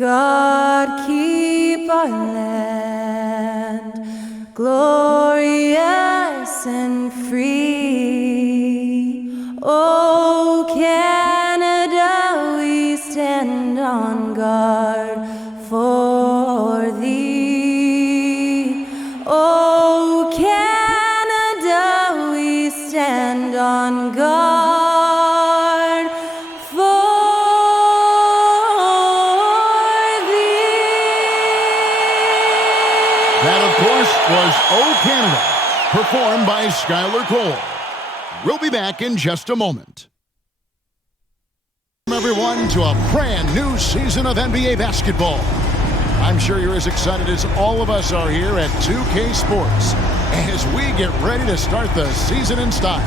God keep our land glorious and free. Oh, Canada, we stand on guard for thee. Oh, Canada, we stand on guard for thee. That, of course, was Oh Canada, performed by Skylar Cole. We'll be back in just a moment. Welcome, everyone, to a brand new season of NBA basketball. I'm sure you're as excited as all of us are here at 2K Sports as we get ready to start the season in style.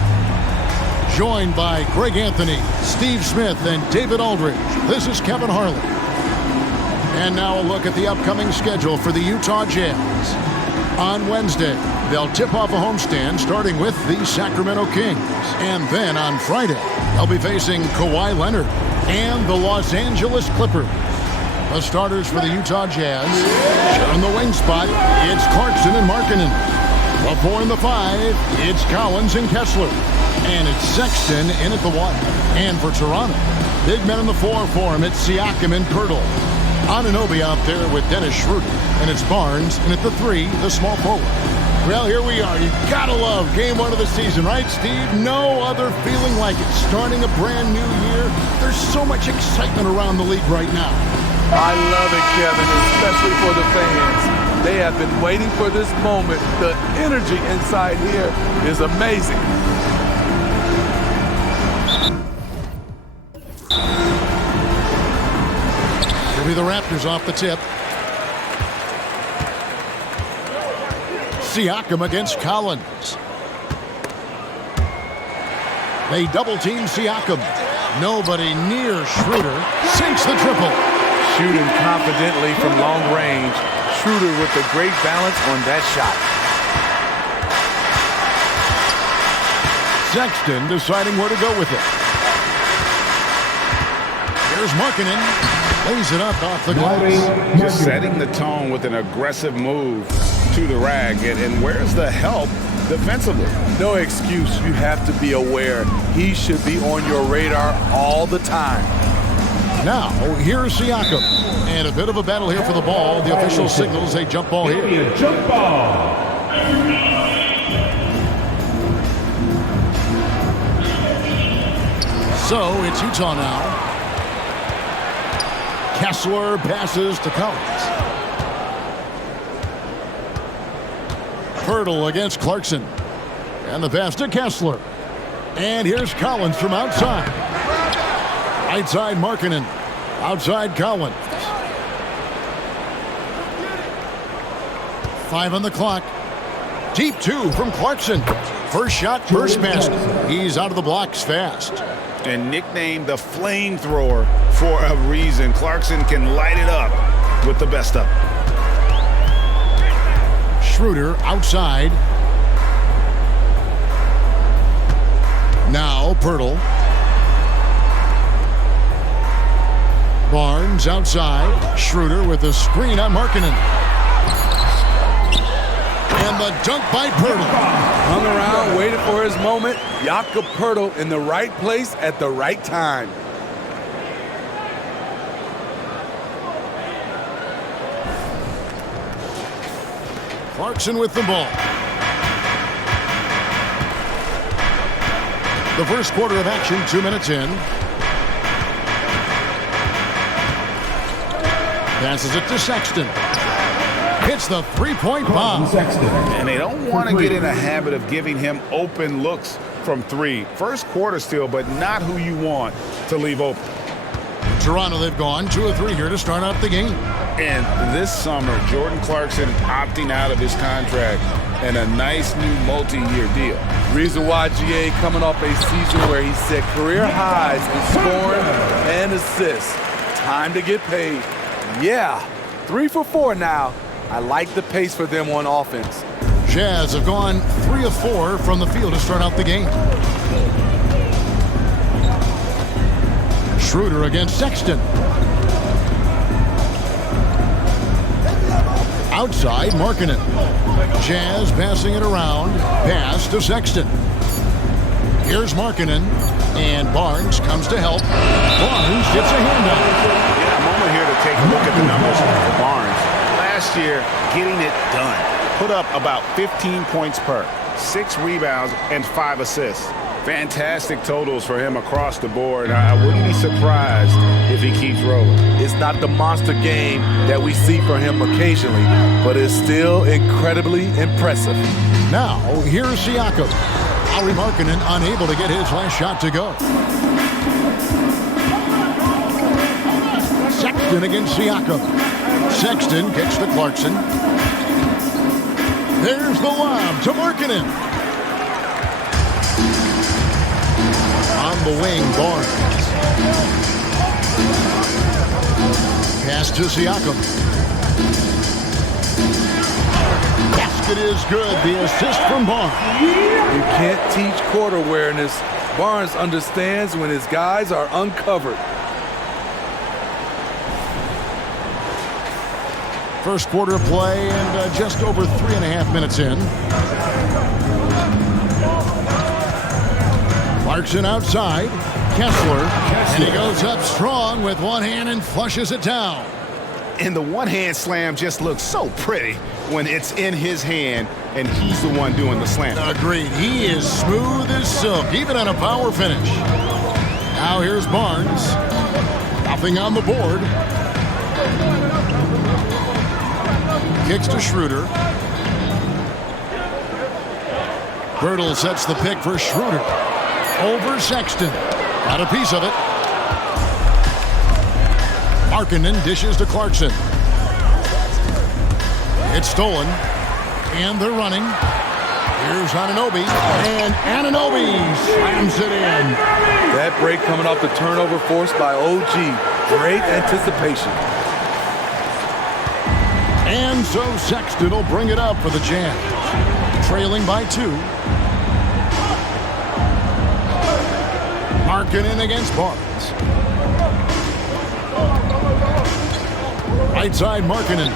Joined by Greg Anthony, Steve Smith, and David Aldridge, this is Kevin Harlan. And now a look at the upcoming schedule for the Utah Jazz. On Wednesday, they'll tip off a homestand starting with the Sacramento Kings. And then on Friday, they'll be facing Kawhi Leonard and the Los Angeles Clippers. The starters for the Utah Jazz. On the wing spot, it's Clarkson and Markkanen. The 4 and the 5, it's Collins and Kessler. And it's Sexton in at the 1. And for Toronto, big men in the 4 for him, it's Siakam and Pirtle. Anunoby out there with Dennis Schroeder. And it's Barnes, and at the 3, the small forward. Well, here we are. You gotta love game 1 of the season, right, Steve? No other feeling like it. Starting a brand new year, there's so much excitement around the league right now. I love it, Kevin, especially for the fans. They have been waiting for this moment. The energy inside here is amazing. It'll be the Raptors off the tip. Siakam against Collins. They double-team Siakam. Nobody near Schroeder. Sinks the triple. Shooting confidently from long range. Schroeder with a great balance on that shot. Sexton deciding where to go with it. Here's Markkanen. Lays it up off the glass. Just setting the tone with an aggressive move to the rag. And where's the help defensively? No excuse. You have to be aware. He should be on your radar all the time. Now, here's Siakam. And a bit of a battle here for the ball. The official signals a jump ball here. Jump ball. So it's Utah now. Kessler passes to Collins. Pirtle against Clarkson. And the pass to Kessler. And here's Collins from outside. Right side Markkanen. Outside Collins. 5 on the clock. Deep 2 from Clarkson. First shot, first basket. He's out of the blocks fast. And nicknamed the flamethrower for a reason. Clarkson can light it up with the best of it. Schroeder outside. Now Pirtle. Barnes outside. Schroeder with a screen on Markkanen. And the dunk by Pirtle. Hung around, waited for his moment. Jakob Pirtle in the right place at the right time. Clarkson with the ball. The first quarter of action, 2 minutes in. Passes it to Sexton. Hits the three-point bomb. And they don't want to get in a habit of giving him open looks from 3. First quarter still, but not who you want to leave open. Toronto, they've gone 2 of 3 here to start out the game. And this summer, Jordan Clarkson opting out of his contract and a nice new multi-year deal. Reason why GA coming off a season where he set career highs in scoring and assists. Time to get paid. Yeah, 3 for 4 now. I like the pace for them on offense. Jazz have gone 3 of 4 from the field to start out the game. Schroeder against Sexton. outside Markkanen. Jazz passing it around. Pass to Sexton. Here's Markkanen. And Barnes comes to help. Barnes gets a handout. Yeah, a moment here to take a look at the numbers for Barnes. Last year, getting it done. Put up about 15 points per, 6 rebounds, and 5 assists. Fantastic totals for him across the board. I wouldn't be surprised if he keeps rolling. It's not the monster game that we see from him occasionally, but it's still incredibly impressive. Now, here's Siakam. Lauri Markkanen unable to get his last shot to go. Sexton against Siakam. Sexton gets to Clarkson. There's the lob to Markkanen. On the wing, Barnes. Pass to Siakam. Basket is good. The assist from Barnes. You can't teach court awareness. Barnes understands when his guys are uncovered. First quarter play and just over 3.5 minutes in. Clarkson outside. Kessler. And he goes up strong with one hand and flushes it down. And the one-hand slam just looks so pretty when it's in his hand and he's the one doing the slam. Agreed. He is smooth as silk, even on a power finish. Now here's Barnes. Nothing on the board. Kicks to Schroeder. Bertle sets the pick for Schroeder. Over Sexton. Got a piece of it. Markkanen dishes to Clarkson. It's stolen. And they're running. Here's Anunoby. And Anunoby slams it in. That break coming off the turnover forced by OG. Great anticipation. And so Sexton will bring it up for the Jazz. Trailing by 2. Markkanen against Barnes. Right side Markkanen.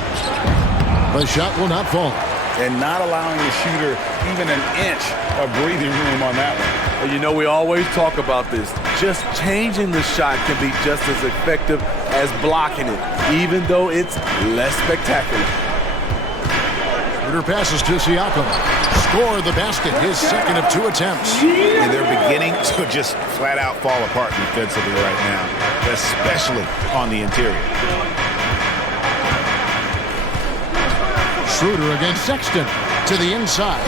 The shot will not fall. And not allowing the shooter even an inch of breathing room on that one. And you know, we always talk about this. Just changing the shot can be just as effective as blocking it, even though it's less spectacular. Schroeder passes to Siakam. Score the basket, his second of 2 attempts. And they're beginning to just flat out fall apart defensively right now, especially on the interior. Schroeder against Sexton to the inside.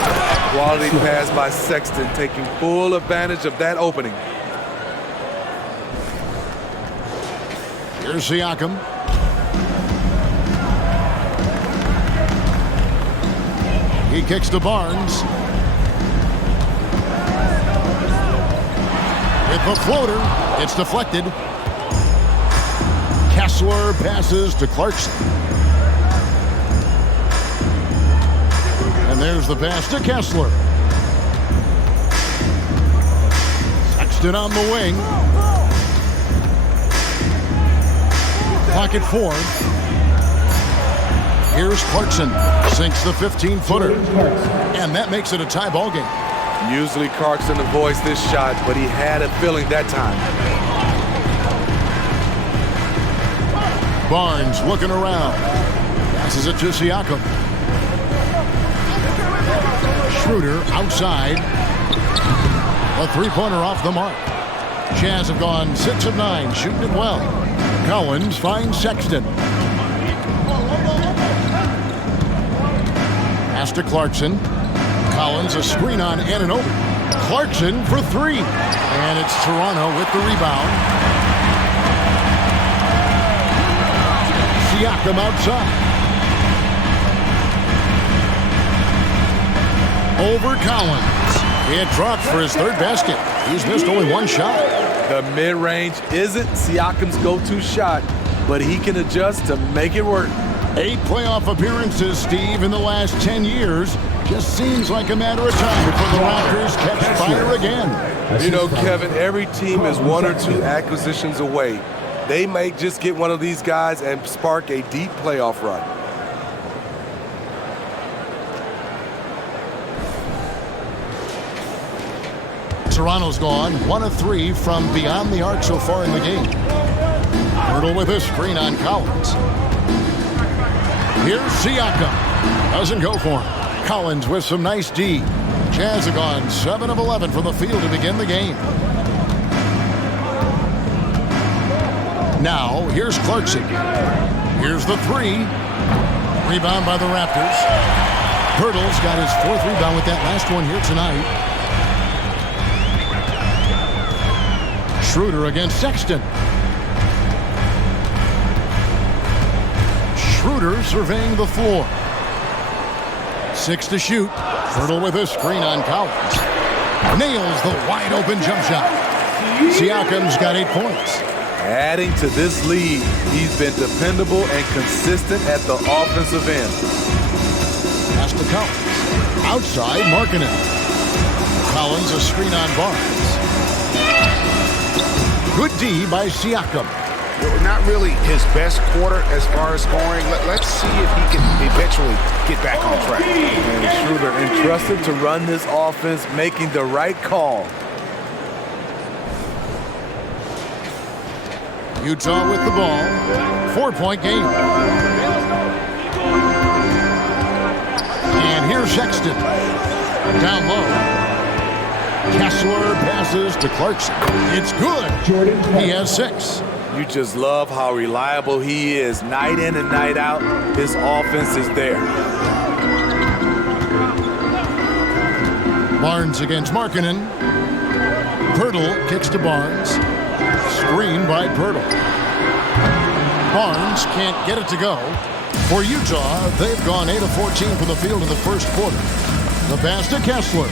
Quality pass by Sexton, taking full advantage of that opening. Here's Siakam. He kicks to Barnes. With the floater, it's deflected. Kessler passes to Clarkson. And there's the pass to Kessler. Sexton on the wing. Pocket 4. Here's Clarkson. Sinks the 15-footer. And that makes it a tie ball game. Usually Clarkson avoids this shot, but he had a feeling that time. Barnes looking around. Passes it to Siakam. Schroeder outside. A three-pointer off the mark. Jazz have gone 6 of 9, shooting it well. Collins finds Sexton. Pass to Clarkson. Collins a screen on Anunoby. Clarkson for 3. And it's Toronto with the rebound. Siakam outside. Over Collins. It drops for his 3rd basket. He's missed only 1 shot. The mid-range isn't Siakam's go-to shot, but he can adjust to make it work. 8 playoff appearances, Steve, in the last 10 years. Just seems like a matter of time before the Raptors catch fire again. You know, Kevin, every team is 1 or 2 acquisitions away. They may just get one of these guys and spark a deep playoff run. Toronto's gone 1 of 3 from beyond the arc so far in the game. Hurdle with a screen on Collins. Here's Siakam. Doesn't go for him. Collins with some nice D. Jazz have gone 7 of 11 from the field to begin the game. Now, here's Clarkson. Here's the 3. Rebound by the Raptors. Hurdle's got his 4th rebound with that last one here tonight. Schroeder against Sexton. Schroeder surveying the floor. 6 to shoot. Hurdle with a screen on Collins. Nails the wide open jump shot. Siakam's got 8 points. Adding to this lead, he's been dependable and consistent at the offensive end. Pass to Collins. Outside, Markkanen. Collins a screen on Barnes. Good D by Siakam. Not really his best quarter as far as scoring. Let's see if he can eventually get back on track. And Schroeder entrusted to run this offense, making the right call. Utah with the ball. 4-point game. And here's Sexton. Down low. Kessler passes to Clarkson. It's good. He has 6. You just love how reliable he is. Night in and night out, his offense is there. Barnes against Markkanen. Pirtle kicks to Barnes. Screen by Pirtle. Barnes can't get it to go. For Utah, they've gone 8 of 14 from the field in the first quarter. The pass to Kessler.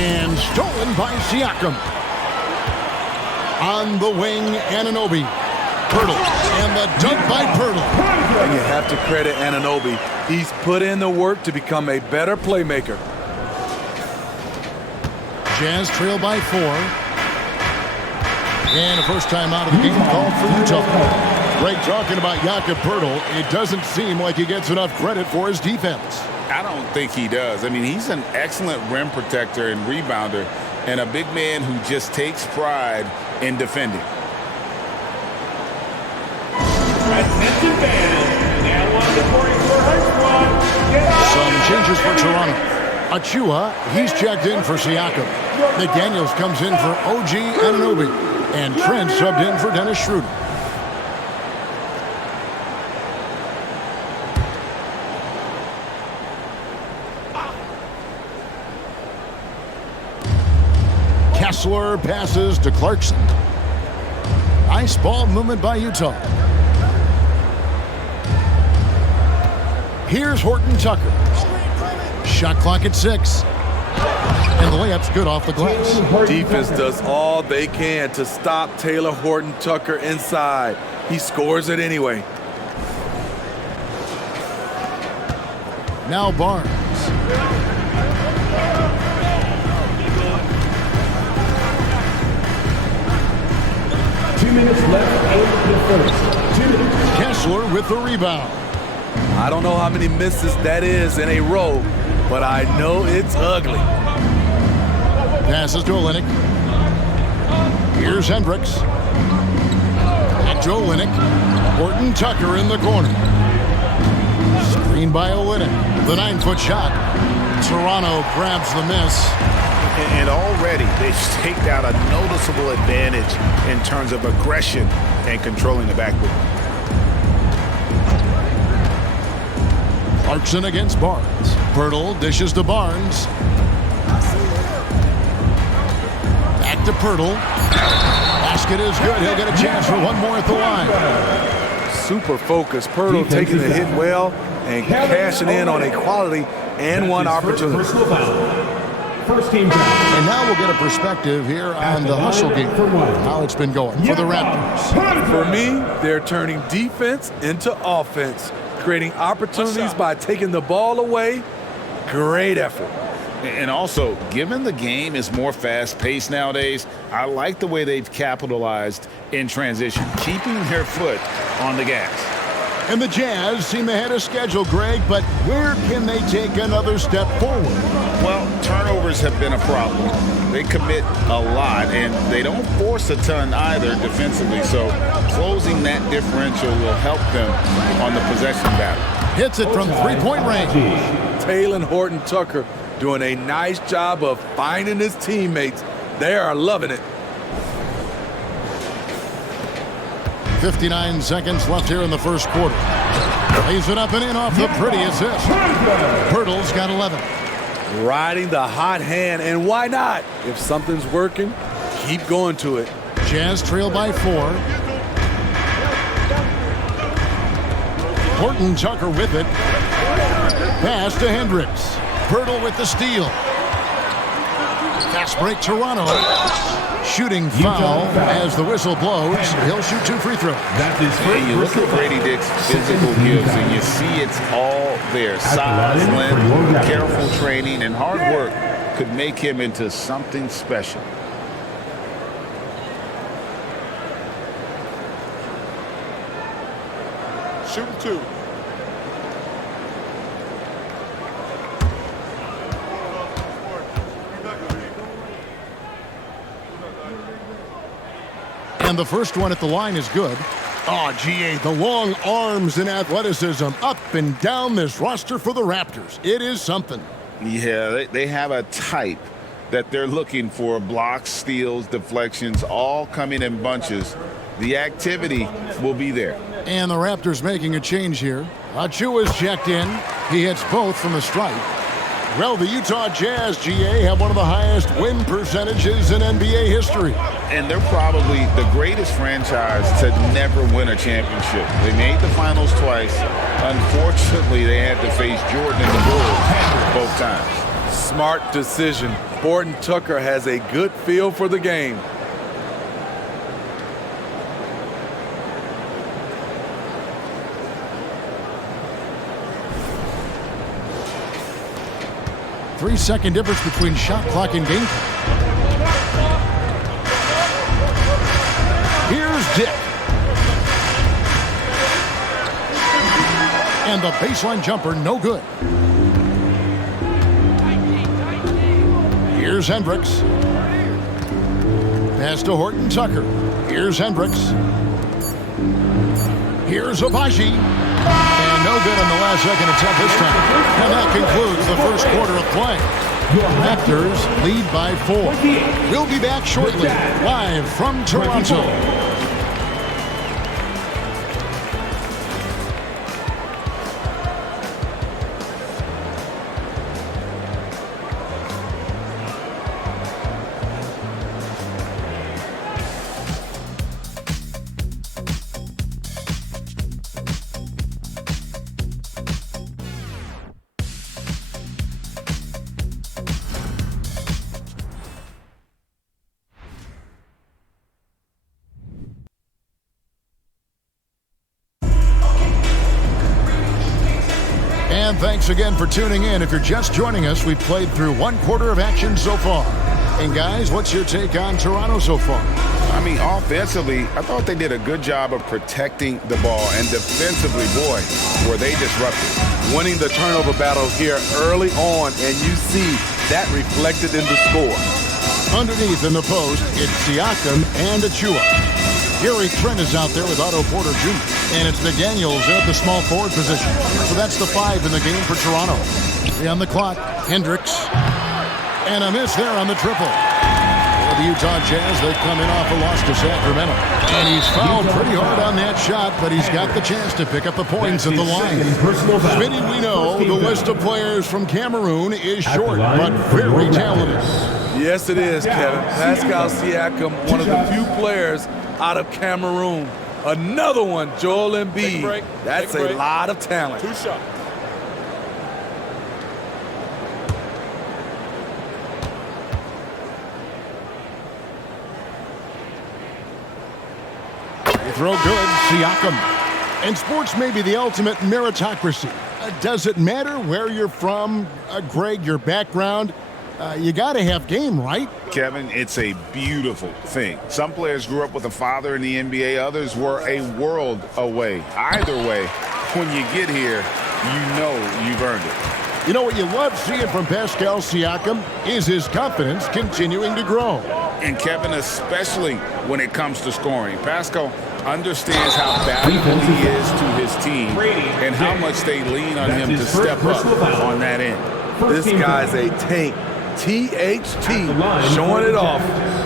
And stolen by Siakam. On the wing, Anunoby. Pirtle. And the dunk by Pirtle. And you have to credit Anunoby. He's put in the work to become a better playmaker. Jazz trail by 4. And a first time out of the game called for Utah. Greg talking about Jakob Pirtle. It doesn't seem like he gets enough credit for his defense. I don't think he does. I mean, he's an excellent rim protector and rebounder, and a big man who just takes pride in defending. Some changes for Toronto. Achua, he's checked in for Siakam. McDaniels comes in for OG Anunoby. And Trent subbed in for Dennis Schroeder. Kessler passes to Clarkson. Nice ball movement by Utah. Here's Horton Tucker. Shot clock at 6. And the layup's good off the glass. Defense does all they can to stop Taylor Horton Tucker inside. He scores it anyway. Now Barnes. Kessler with the rebound. I don't know how many misses that is in a row, but I know it's ugly. Passes to Olynyk. Here's Hendricks. And to Olynyk. Horton Tucker in the corner. Screen by Olynyk. The 9-foot shot. Toronto grabs the miss. And already they've staked out a noticeable advantage in terms of aggression and controlling the backboard. Clarkson against Barnes. Pirtle dishes to Barnes. Back to Pirtle. Basket is good. He'll get a chance for one more at the line. Super focused. Pirtle taking the hit well and cashing in on a quality and one opportunity. First team down. And now we'll get a perspective here on the hustle game, how it's been going for the Raptors. For me, they're turning defense into offense, creating opportunities by taking the ball away. Great effort. And also, given the game is more fast-paced nowadays, I like the way they've capitalized in transition, keeping their foot on the gas. And the Jazz seem ahead of schedule, Greg, but where can they take another step forward? Well, turnovers have been a problem. They commit a lot, and they don't force a ton either defensively, so closing that differential will help them on the possession battle. Hits it from three-point range. Taylor Horton Tucker doing a nice job of finding his teammates. They are loving it. 59 seconds left here in the first quarter. Lays it up and in off the pretty assist. Pirtle's got 11. Riding the hot hand, and why not? If something's working, keep going to it. Jazz trail by 4. Horton Tucker with it. Pass to Hendricks. Pirtle with the steal. Fast break Toronto. Shooting foul as the whistle blows. He'll shoot 2 free throws. That's his first. And you look at Grady Dick's physical gifts, and you see it's all there. Size, length, careful training, and hard work could make him into something special. Shooting 2. And the first one at the line is good. Oh, GA, the long arms and athleticism up and down this roster for the Raptors. It is something. Yeah, they have a type that they're looking for. Blocks, steals, deflections, all coming in bunches. The activity will be there. And the Raptors making a change here. Achua's checked in. He hits both from the stripe. Well, the Utah Jazz, GA, have one of the highest win percentages in NBA history. And they're probably the greatest franchise to never win a championship. They made the finals twice. Unfortunately, they had to face Jordan and the Bulls both times. Smart decision. Horton Tucker has a good feel for the game. Three-second difference between shot clock and game clock. Here's Dick. And the baseline jumper, no good. Here's Hendricks. Pass to Horton Tucker. Here's Hendricks. Here's Abaji. And no good on the last second attempt this time. And that concludes the first quarter of play. Raptors lead by 4. We'll be back shortly, live from Toronto. And thanks again for tuning in. If you're just joining us, we've played through one quarter of action so far. And guys, what's your take on Toronto so far? I mean, offensively, I thought they did a good job of protecting the ball. And defensively, boy, were they disruptive. Winning the turnover battle here early on, and you see that reflected in the score. Underneath in the post, it's Siakam and Achua. Gary Trent is out there with Otto Porter Jr. And it's McDaniels at the small forward position. So that's the 5 in the game for Toronto. 3 on the clock. Hendricks. And a miss there on the triple. For the Utah Jazz, they've come in off a loss to Sacramento. And he's fouled pretty hard on that shot, but he's got the chance to pick up the points at the line. Smitty, we know the list of players from Cameroon is short, but very talented. Yes, it is, Kevin. Pascal Siakam, one of the few players out of Cameroon. Another one, Joel Embiid. That's a lot of talent. 2 shots. They throw good, Siakam. And sports may be the ultimate meritocracy. Does it matter where you're from, Greg, your background? You got to have game, right? Kevin, it's a beautiful thing. Some players grew up with a father in the NBA. Others were a world away. Either way, When you get here, you know you've earned it. You know what you love seeing from Pascal Siakam is his confidence continuing to grow. And Kevin, especially when it comes to scoring. Pascal understands how valuable he is to his team and how much they lean on him to step up on that end. This guy's a tank. THT, showing it off.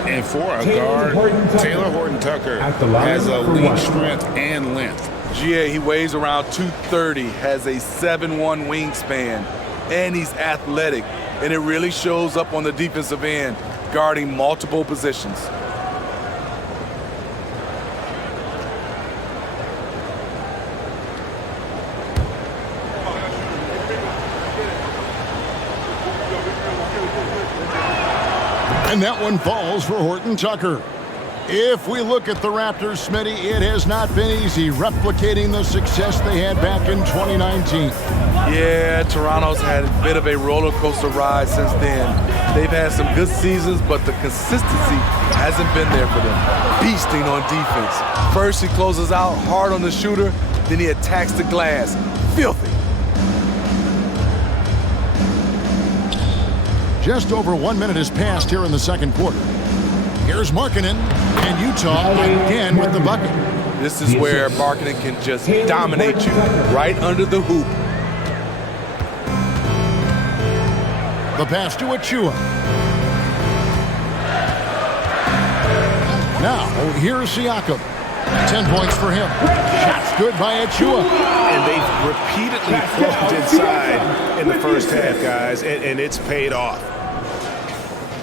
And for a guard, Taylor Horton-Tucker has elite strength and length. GA, he weighs around 230, has a 7'1" wingspan, and he's athletic. And it really shows up on the defensive end, guarding multiple positions. And that one falls for Horton-Tucker. If we look at the Raptors, Smitty, it has not been easy replicating the success they had back in 2019. Yeah, Toronto's had a bit of a roller coaster ride since then. They've had some good seasons, but the consistency hasn't been there for them. Beasting on defense. First he closes out hard on the shooter, then he attacks the glass. Filthy. Just over 1 minute has passed here in the second quarter. Here's Markkanen, and Utah again with the bucket. This is where Markkanen can just dominate you right under the hoop. The pass to Achua. Now, here's Siakam. 10 points for him. Shots good by Achua. And they've repeatedly closed inside in the first half, guys, and it's paid off.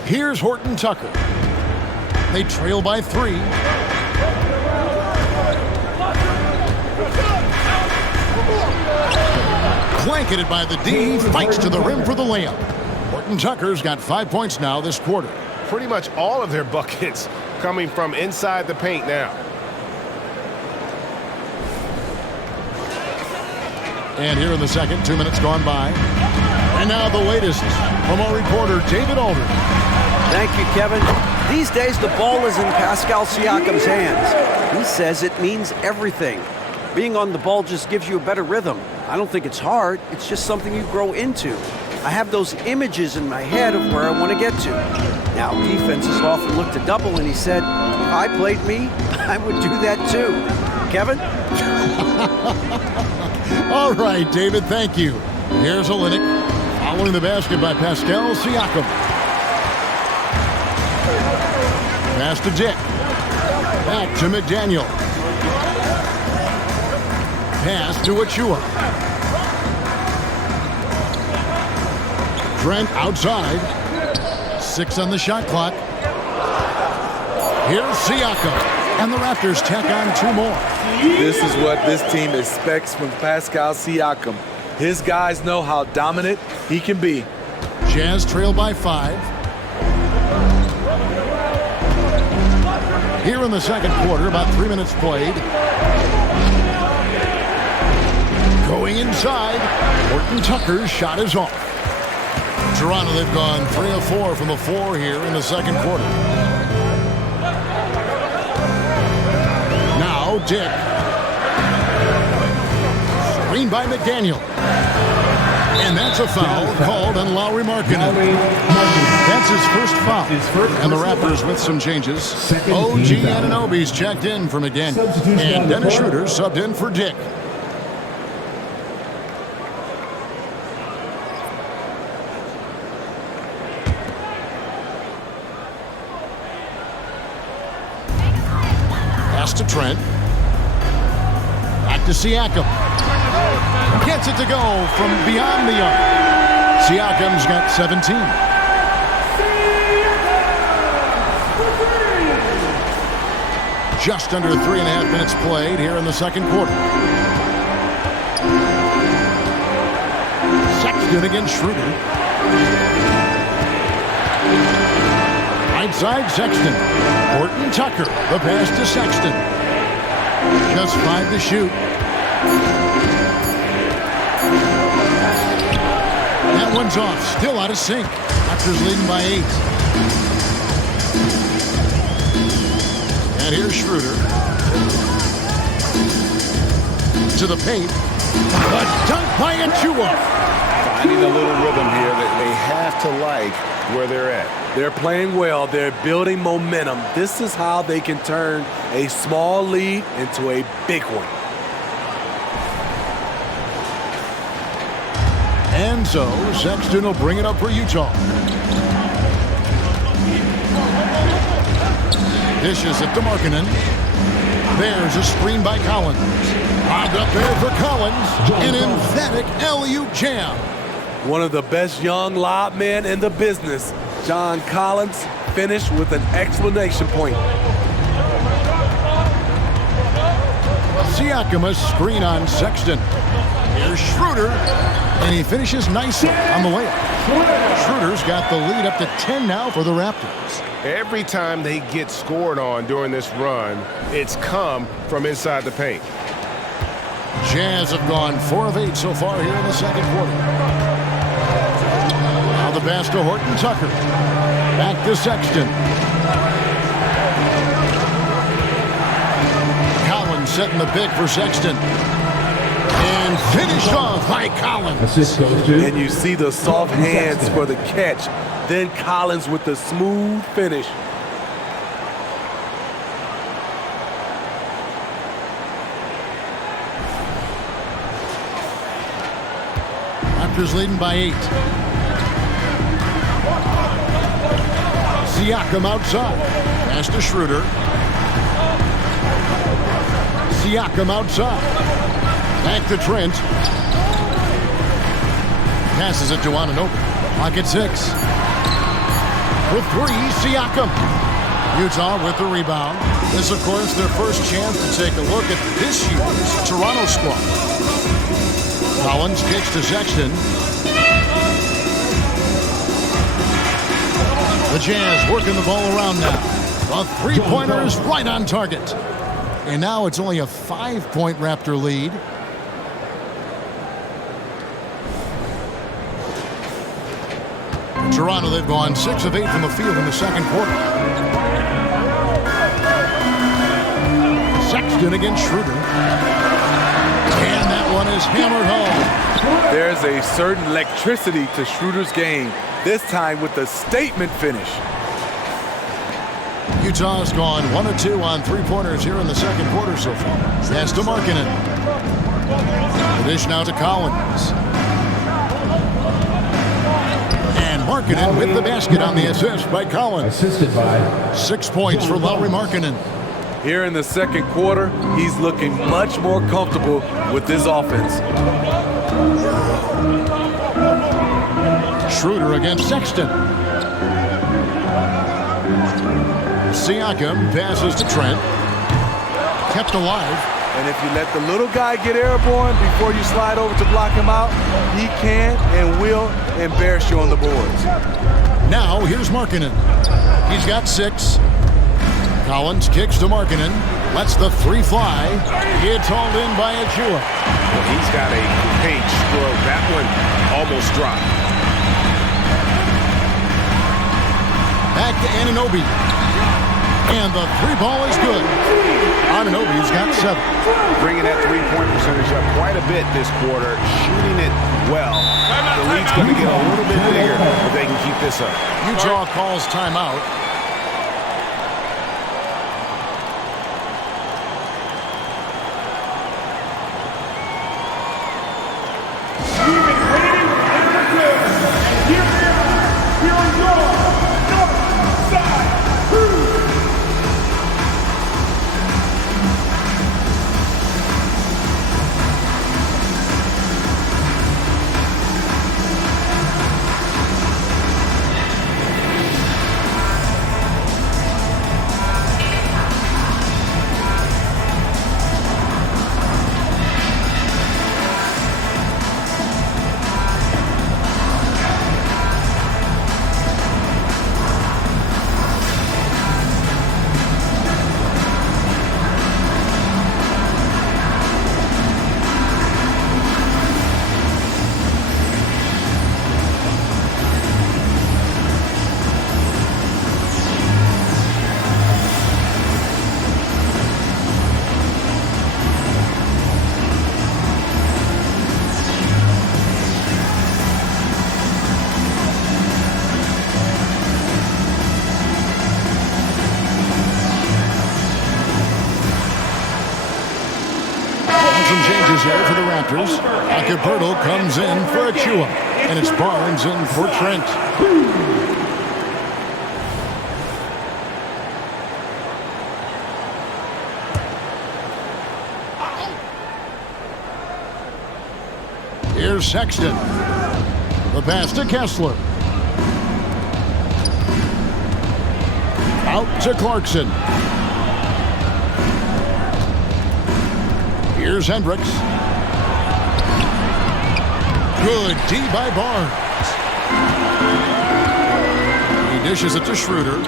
Here's Horton-Tucker. They trail by 3. Blanketed by the D, fights to the rim for the layup. Horton-Tucker's got 5 points now this quarter. Pretty much all of their buckets coming from inside the paint now. And here in the second, 2 minutes gone by. And now the latest from our reporter, David Aldridge. Thank you, Kevin. These days, the ball is in Pascal Siakam's hands. He says it means everything. Being on the ball just gives you a better rhythm. I don't think it's hard. It's just something you grow into. I have those images in my head of where I want to get to. Now, defenses often look to double, and he said, if I played me, I would do that too. Kevin? All right, David, thank you. Here's Olynyk, following the basket by Pascal Siakam. Pass to Dick. Back to McDaniel. Pass to Achua. Trent outside. 6 on the shot clock. Here's Siakam. And the Raptors tack on 2 more. This is what this team expects from Pascal Siakam. His guys know how dominant he can be. Jazz trail by 5. Here in the second quarter, about 3 minutes played. Going inside, Horton-Tucker's shot is off. Toronto, they've gone 3 of 4 from the floor here in the second quarter. Now Dick. Screen by McDaniel. And that's a foul called on Lauri Markkanen. That's his first foul. And the Raptors with some changes. OG Anunoby's checked in for McDaniel. And Dennis Schroeder subbed in for Dick. Pass to Trent. Back to Siakam. Gets it to go from beyond the arc. Siakam's got 17. Just under 3.5 minutes played here in the second quarter. Sexton against Schroeder. Right side, Sexton. Horton-Tucker, the pass to Sexton. Just 5 to shoot. That one's off, still out of sync. Raptors leading by 8. And here's Schroeder. To the paint. A dunk by Achua. Finding a little rhythm here that they have to like where they're at. They're playing well. They're building momentum. This is how they can turn a small lead into a big one. And so Sexton will bring it up for Utah. Dishes it to Markkanen. There's a screen by Collins. Lobbed up there for Collins. An emphatic alley-oop jam. One of the best young lob men in the business, John Collins, finished with an exclamation point. Siakam a screen on Sexton. Here's Schroeder, and he finishes nicely on the layup. Schroeder's got the lead up to 10 now for the Raptors. Every time they get scored on during this run, it's come from inside the paint. Jazz have gone 4 of 8 so far here in the second quarter. Now the pass to Horton Tucker. Back to Sexton. Collins setting the pick for Sexton. And finished off by Collins. Assist goes to. And you see the soft hands for the catch. Then Collins with the smooth finish. Raptors leading by 8. Siakam outside. Pass to Schroeder. Siakam outside. Back to Trent. Passes it to Anunoby. Clock at 6. With 3, Siakam. Utah with the rebound. This, of course, their first chance to take a look at this year's Toronto squad. Collins kicks to Sexton. The Jazz working the ball around now. A three-pointer is right on target. And now it's only a 5-point Raptor lead. Toronto, they've gone 6 of 8 from the field in the second quarter. Sexton against Schroeder. And that one is hammered home. There's a certain electricity to Schroeder's game, this time with a statement finish. Utah's gone 1 of 2 on three-pointers here in the second quarter so far. That's to Markkanen. The dish now to Collins. Markkanen with the basket on the assist by Collins. Assisted by 6 points for Lauri Markkanen. Here in the second quarter, he's looking much more comfortable with his offense. Schroeder against Sexton. Siakam passes to Trent. Kept alive. And if you let the little guy get airborne before you slide over to block him out, he can and will embarrass you on the boards. Now here's Markkanen. He's got 6. Collins kicks to Markkanen. Lets the 3 fly. It's hauled in by Achua. Well, he's got a page stroke. That one almost dropped. Back to Anunoby. And the 3-ball is good. Anunoby's got 7. Bringing that three-point percentage up quite a bit this quarter. Shooting it well. The lead's going to get a little bit bigger if they can keep this up. Utah calls timeout. some changes here for the Raptors. Acapurdo comes in for Achua, and it's Barnes in for Trent. Here's Sexton. The pass to Kessler. Out to Clarkson. Here's Hendricks. Good D by Barnes. He dishes it to Schroeder.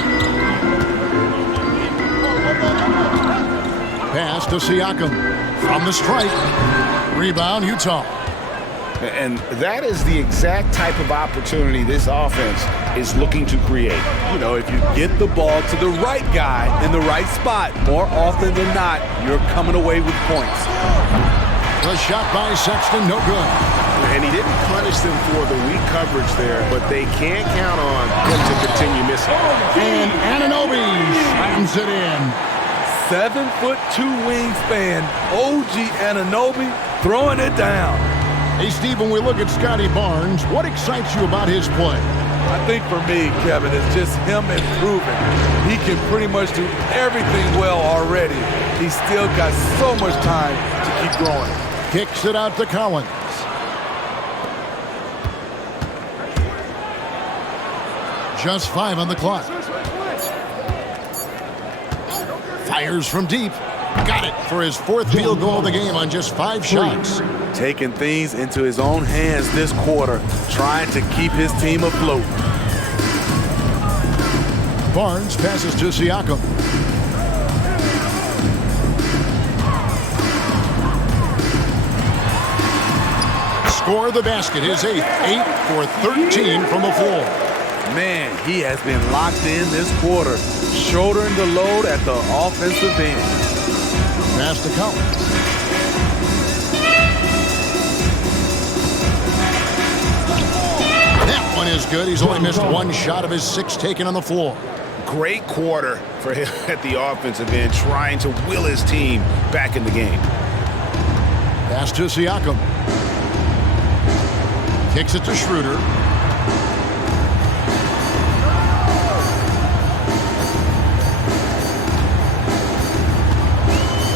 Pass to Siakam. From the stripe. Rebound, Utah. And that is the exact type of opportunity this offense is looking to create. You know, if you get the ball to the right guy in the right spot, more often than not, you're coming away with points. The shot by Sexton, no good. And he didn't punish them for the weak coverage there, but they can't count on him to continue missing. And Anunoby slams it in. 7'2" wingspan, OG Anunoby throwing it down. Hey, Steve, when we look at Scotty Barnes, what excites you about his play? I think for me, Kevin, it's just him improving. He can pretty much do everything well already. He's still got so much time to keep growing. Kicks it out to Collins. Just 5 on the clock. Fires from deep. Got it for his 4th field goal of the game on just 5 shots. Taking things into his own hands this quarter, trying to keep his team afloat. Barnes passes to Siakam. Score the basket, his 8th. 8 for 13 from the floor. Man, he has been locked in this quarter, shouldering the load at the offensive end. Pass to Collins. That one is good. He's only missed 1 shot of his 6 taken on the floor. Great quarter for him at the offensive end, trying to will his team back in the game. Pass to Siakam. Kicks it to Schroeder.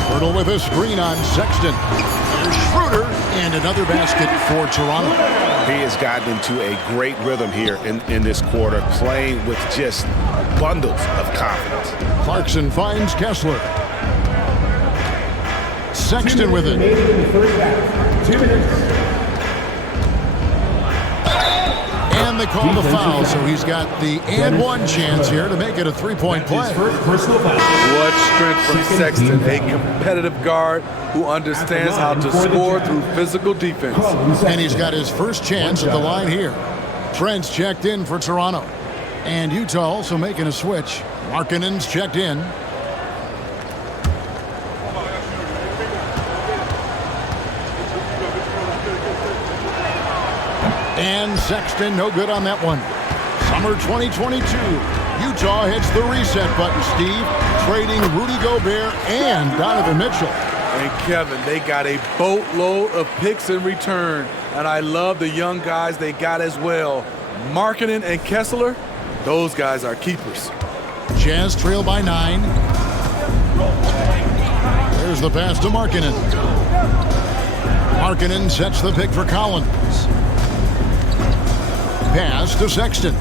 Hurdle with a screen on Sexton. There's Schroeder, and another basket for Toronto. He has gotten into a great rhythm here in this quarter, playing with just bundles of confidence. Clarkson finds Kessler. Sexton with it. 2 minutes. And they call the foul, so he's got the and one chance here to make it a 3-point play. Personal foul. What strength from Sexton, a competitive guard who understands how to score through physical defense. And he's got his first chance at the line here. Trent's checked in for Toronto. And Utah also making a switch. Markkanen's checked in. And Sexton, no good on that one. Summer 2022. Utah hits the reset button, Steve, trading Rudy Gobert and Donovan Mitchell. And Kevin, they got a boatload of picks in return. And I love the young guys they got as well. Markkanen and Kessler, those guys are keepers. Jazz trail by 9. There's the pass to Markkanen. Markkanen sets the pick for Collins. Pass to Sexton.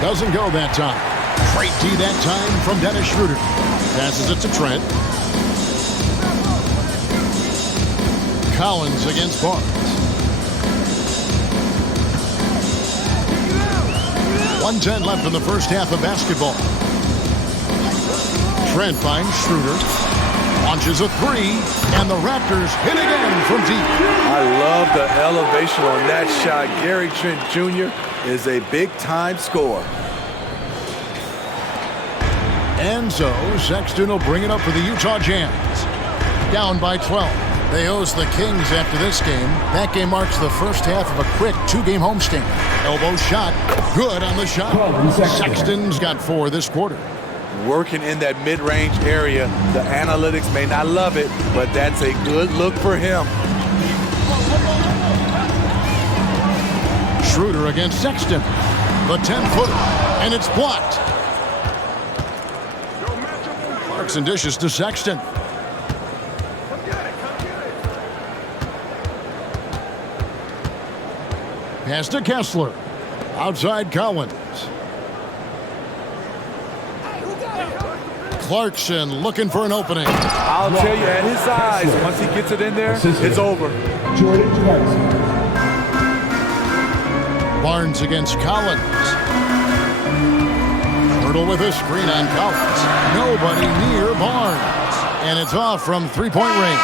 Doesn't go that time. Great D that time from Dennis Schroeder. Passes it to Trent. Collins against Barnes. 1:10 left in the first half of basketball. Trent finds Schroeder. Launches a 3, and the Raptors hit again from deep. I love the elevation on that shot. Gary Trent Jr. is a big-time scorer. And so Sexton will bring it up for the Utah Jazz. Down by 12. They host the Kings after this game. That game marks the first half of a quick 2-game homestand. Elbow shot. Good on the shot. Sexton's got 4 this quarter. working in that mid-range area. The analytics may not love it, but that's a good look for him. Schroeder against Sexton. The 10-footer, and it's blocked. Clarkson dishes to Sexton. Pass to Kessler. Outside Collins. Clarkson looking for an opening. I'll tell you, at his size, once he gets it in there, it's over. Jordan Clarkson. Barnes against Collins. Hurdle with a screen on Collins. Nobody near Barnes. And it's off from three-point range.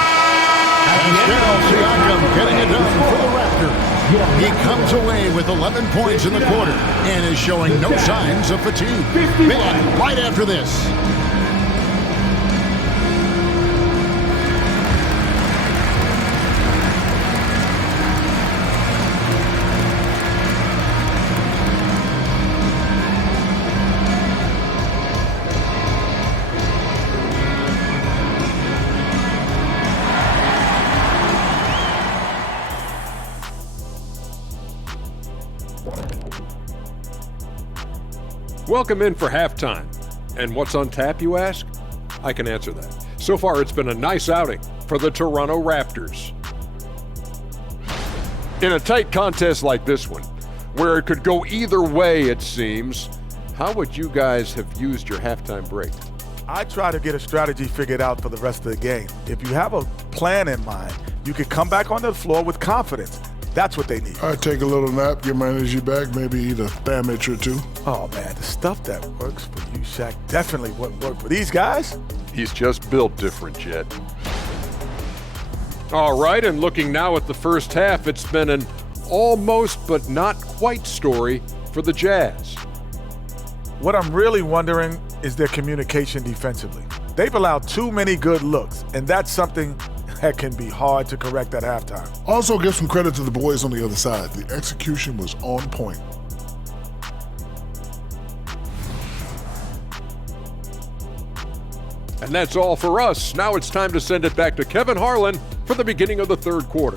Pascal Siakam getting it done for the Raptors. He comes away with 11 points in the quarter and is showing no signs of fatigue. Back right after this. Welcome in for halftime. And what's on tap, you ask? I can answer that. So far, it's been a nice outing for the Toronto Raptors. In a tight contest like this one, where it could go either way, it seems, how would you guys have used your halftime break? I try to get a strategy figured out for the rest of the game. If you have a plan in mind, you can come back onto the floor with confidence. That's what they need. I'd take a little nap, get my energy back, maybe eat a sandwich or two. Oh, man, the stuff that works for you, Shaq, definitely wouldn't work for these guys. He's just built different, Jet. All right, and looking now at the first half, it's been an almost but not quite story for the Jazz. What I'm really wondering is their communication defensively. They've allowed too many good looks, and that's something that can be hard to correct at halftime. Also, give some credit to the boys on the other side. The execution was on point. And that's all for us. Now it's time to send it back to Kevin Harlan for the beginning of the third quarter.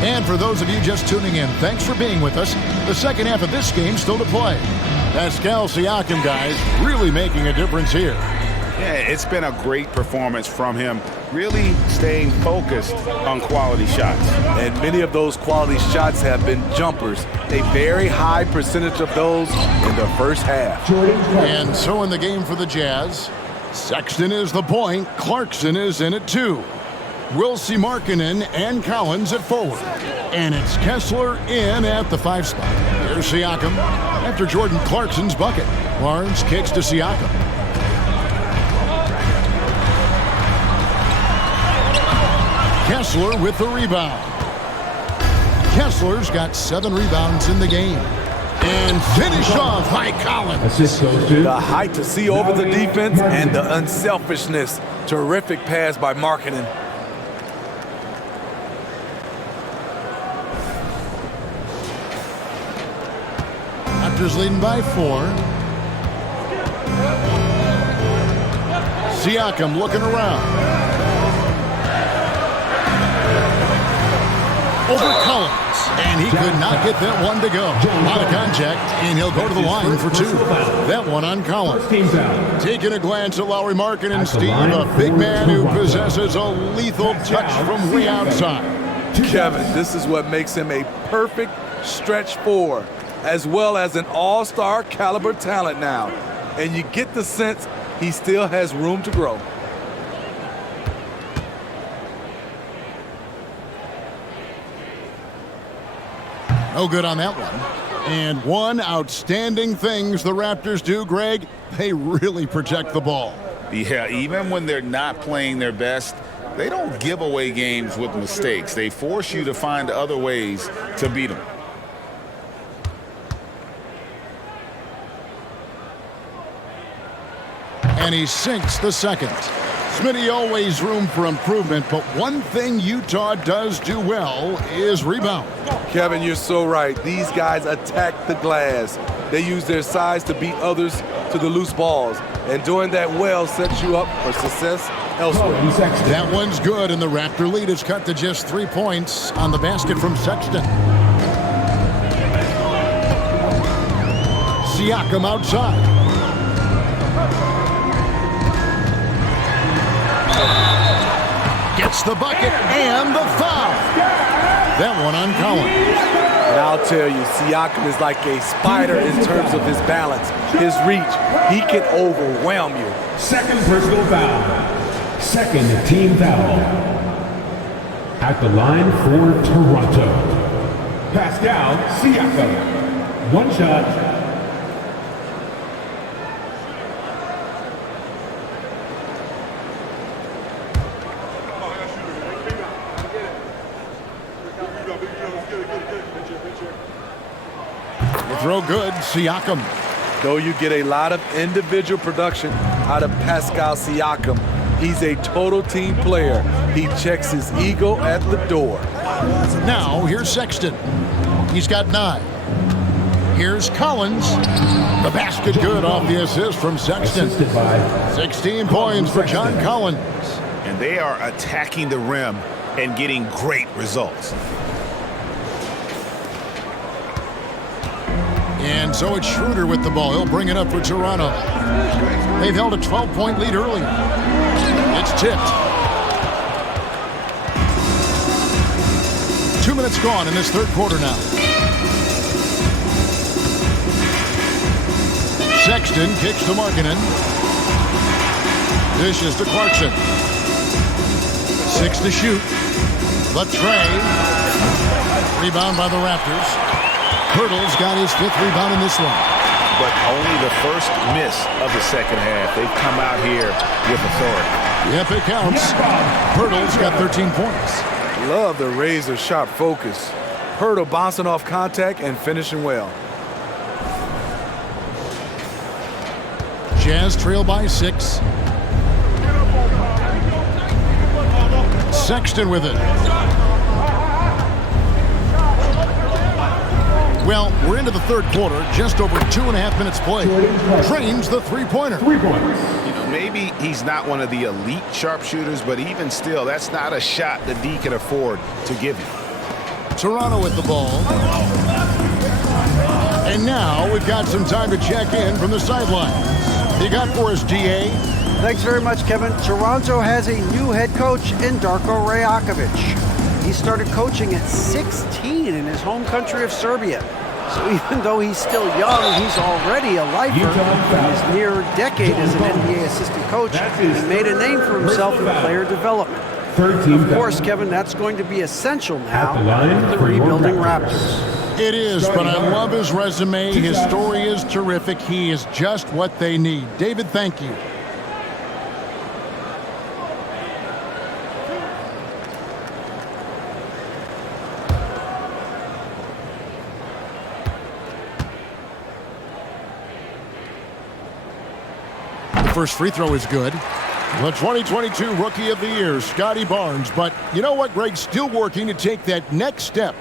And for those of you just tuning in, thanks for being with us. The second half of this game still to play. Pascal Siakam, guys, really making a difference here. Yeah, it's been a great performance from him, really staying focused on quality shots. And many of those quality shots have been jumpers. A very high percentage of those in the first half. And so in the game for the Jazz, Sexton is the point, Clarkson is in at 2. Wilsey Markkanen and Collins at forward. And it's Kessler in at the 5 spot. Here's Siakam after Jordan Clarkson's bucket. Barnes kicks to Siakam. Kessler with the rebound. Kessler's got 7 rebounds in the game. And finish off by Collins. Assist goes to The height to see over the defense and the unselfishness. Terrific pass by Markkanen. Raptors leading by 4. Siakam looking around. Over Collins, and he could not get that one to go. Out of contact, and he'll go to the line for 2. That one on Collins. Taking a glance at Lauri Markkanen, Steve, a big man who possesses a lethal touch from way outside. Kevin, this is what makes him a perfect stretch 4, as well as an all-star caliber talent now. And you get the sense he still has room to grow. No good on that one. And one outstanding things the Raptors do, Greg, they really protect the ball. Yeah, even when they're not playing their best, they don't give away games with mistakes. They force you to find other ways to beat them. And he sinks the second. Smitty, always room for improvement, but one thing Utah does do well is rebound. Kevin, you're so right. These guys attack the glass. They use their size to beat others to the loose balls. And doing that well sets you up for success elsewhere. That one's good, and the Raptor lead is cut to just 3 points on the basket from Sexton. Siakam outside. Gets the bucket and the foul. That one on Collins. And I'll tell you, Siakam is like a spider in terms of his balance, his reach. He can overwhelm you. Second personal foul. Second team foul. At the line for Toronto, Pascal Siakam. One shot. Throw good, Siakam. Though you get a lot of individual production out of Pascal Siakam, he's a total team player. He checks his ego at the door. Now, here's Sexton. He's got 9. Here's Collins. The basket good off the assist from Sexton. 16 points for John Collins. And they are attacking the rim and getting great results. And so it's Schroeder with the ball. He'll bring it up for Toronto. They've held a 12-point lead early. It's tipped. 2 minutes gone in this third quarter now. Sexton kicks to Markkanen. Dishes to Clarkson. 6 to shoot. Latre. Rebound by the Raptors. Hurdle's got his 5th rebound in this one. But only the first miss of the second half. They've come out here with authority. Yep, it counts. Hurdle's got 13 points. Love the razor-sharp focus. Hurdle bouncing off contact and finishing well. Jazz trail by 6. Sexton with it. Well, we're into the third quarter, just over 2.5 minutes played. Drains the three-pointer. 3 points. You know, maybe he's not one of the elite sharpshooters, but even still, that's not a shot the D can afford to give you. Toronto with the ball. And now we've got some time to check in from the sidelines. You got for us, GA? Thanks very much, Kevin. Toronto has a new head coach in Darko Rajakovic. He started coaching at 16 in his home country of Serbia. So even though he's still young, he's already a lifer. In his near decade as an NBA assistant coach, he made a name for himself in player development. Of course, Kevin, that's going to be essential now for the rebuilding Raptors. It is, but I love his resume. His story is terrific. He is just what they need. David, thank you. The first free throw is good. The 2022 Rookie of the Year, Scotty Barnes. But you know what, Greg? Still working to take that next step.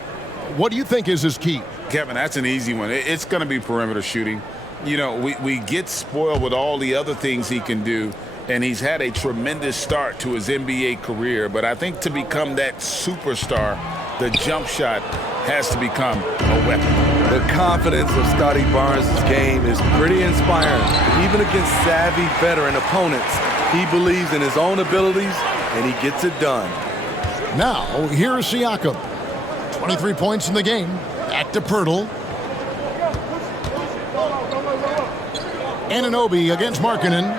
What do you think is his key? Kevin, that's an easy one. It's going to be perimeter shooting. You know, we get spoiled with all the other things he can do, and he's had a tremendous start to his NBA career. But I think to become that superstar, the jump shot has to become a weapon. The confidence of Scotty Barnes' game is pretty inspiring. Even against savvy veteran opponents, he believes in his own abilities, and he gets it done. Now, here's Siakam. 23 points in the game. Back to Pirtle. Anunoby against Markkanen.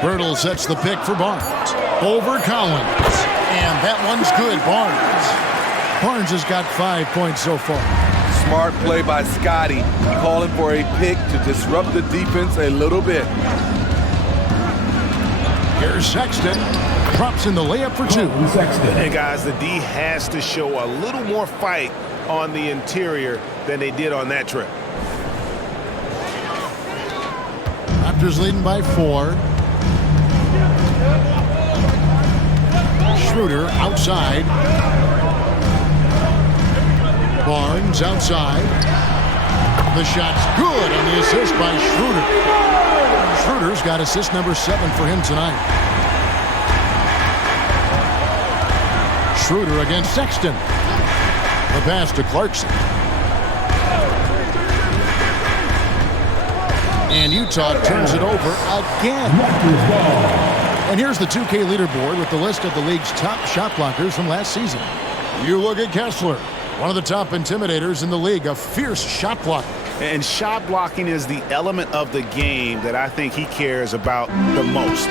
Pirtle sets the pick for Barnes. Over Collins. And that one's good, Barnes. Barnes has got 5 points so far. Smart play by Scotty, calling for a pick to disrupt the defense a little bit. Here's Sexton. Drops in the layup for 2. And guys, the D has to show a little more fight on the interior than they did on that trip. Raptors leading by 4. Schroeder outside. Barnes outside. The shot's good on the assist by Schroeder. Schroeder's got assist number 7 for him tonight. Schroeder against Sexton. The pass to Clarkson. And Utah turns it over again. And here's the 2K leaderboard with the list of the league's top shot blockers from last season. You look at Kessler, one of the top intimidators in the league, a fierce shot blocker. And shot blocking is the element of the game that I think he cares about the most.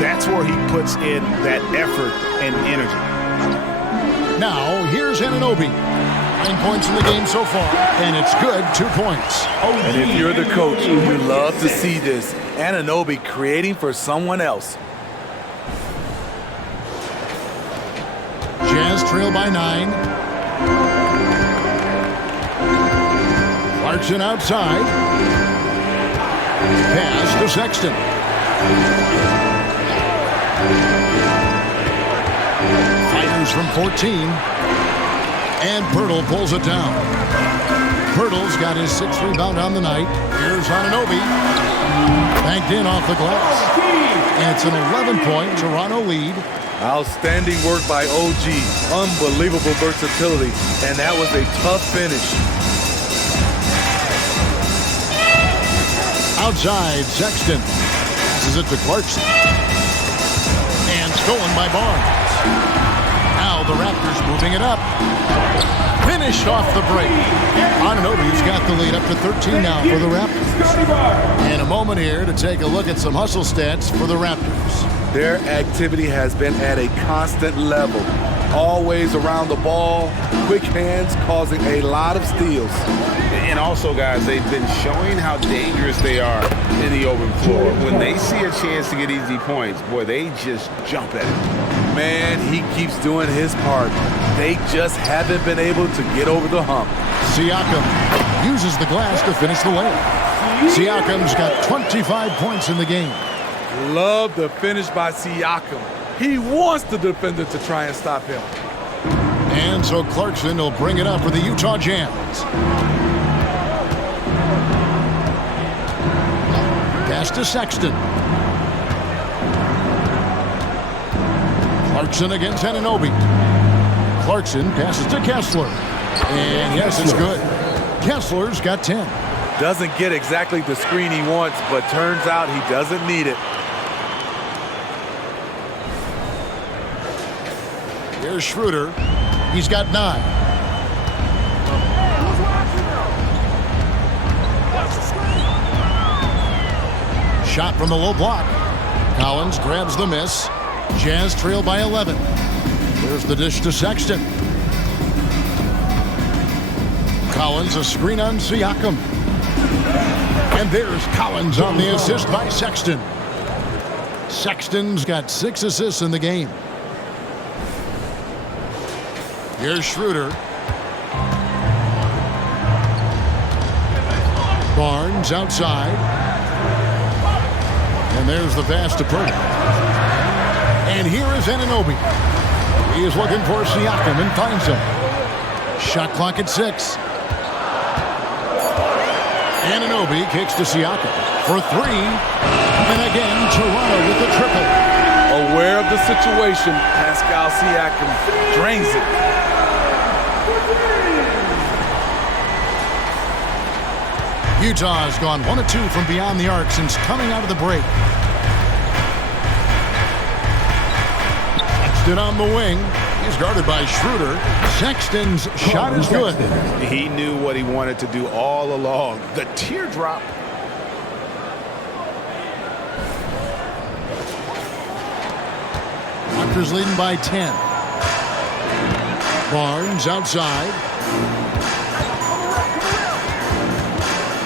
That's where he puts in that effort and energy. Now, here's Anunoby. 9 points in the game so far, and it's good, 2 points. And if you're the coach, you love to see this. Anunoby creating for someone else. Jazz trail by 9. Clarkson outside. Pass to Sexton. Fighters from 14. And Pirtle pulls it down. Pirtle's got his 6th rebound on the night. Here's Anunoby. Banked in off the glass. And it's an 11-point Toronto lead. Outstanding work by OG. Unbelievable versatility. And that was a tough finish. Outside, Sexton. Passes it to Clarkson. And stolen by Barnes. Now the Raptors moving it up. Finished off the break. Anunoby's got the lead up to 13 now for the Raptors. And a moment here to take a look at some hustle stats for the Raptors. Their activity has been at a constant level. Always around the ball, quick hands causing a lot of steals. And also, guys, they've been showing how dangerous they are in the open floor. When they see a chance to get easy points, boy, they just jump at it. Man, he keeps doing his part. They just haven't been able to get over the hump. Siakam uses the glass to finish the layup. Siakam's got 25 points in the game. Love the finish by Siakam. He wants the defender to try and stop him. And so Clarkson will bring it up for the Utah Jazz. Pass to Sexton. Clarkson against Anunoby. Clarkson passes to Kessler. And yes, it's good. Kessler's got 10. Doesn't get exactly the screen he wants, but turns out he doesn't need it. Here's Schroeder. He's got 9. Shot from the low block. Collins grabs the miss. Jazz trail by 11. There's the dish to Sexton. Collins a screen on Siakam. And there's Collins on the assist by Sexton. Sexton's got 6 assists in the game. Here's Schroeder. Barnes outside. And there's the pass to Pirtle. And here is Anunoby. He is looking for Siakam and finds him. Shot clock at 6. Anunoby kicks to Siakam for 3. And again, Toronto with the triple. Aware of the situation, Pascal Siakam drains it. Utah has gone 1 of 2 from beyond the arc since coming out of the break. Sexton on the wing. He's guarded by Schroeder. Sexton's shot is good. He knew what he wanted to do all along. The teardrop. Raptors leading by 10. Barnes outside.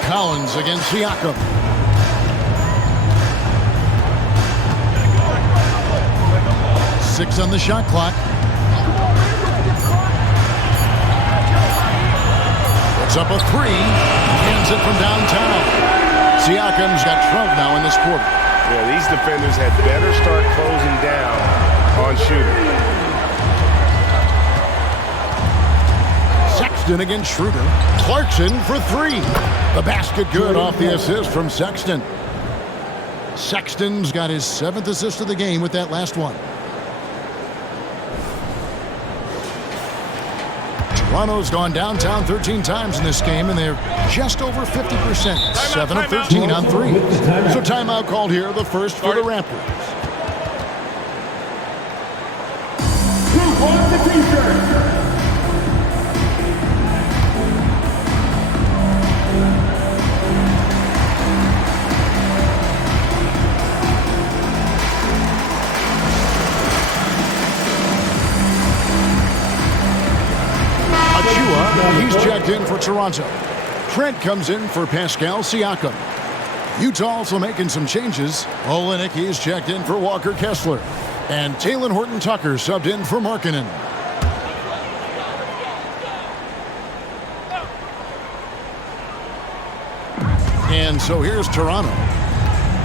Collins against Siakam. Six on the shot clock. Puts up a 3. Hands it from downtown. Siakam's got 12 now in this quarter. Yeah, these defenders had better start closing down on shooting. Sexton against Schroeder. Clarkson for three. The basket good off the assist from Sexton. Sexton's got his 7th assist of the game with that last one. Toronto's gone downtown 13 times in this game, and they're just over 50%. 7 of 13 on threes. So timeout called here, the first for the Raptors. Who wants the t-shirt? He's checked in for Toronto. Trent comes in for Pascal Siakam. Utah also making some changes. Olynyk, he's checked in for Walker Kessler. And Talen Horton-Tucker subbed in for Markkanen. And so here's Toronto.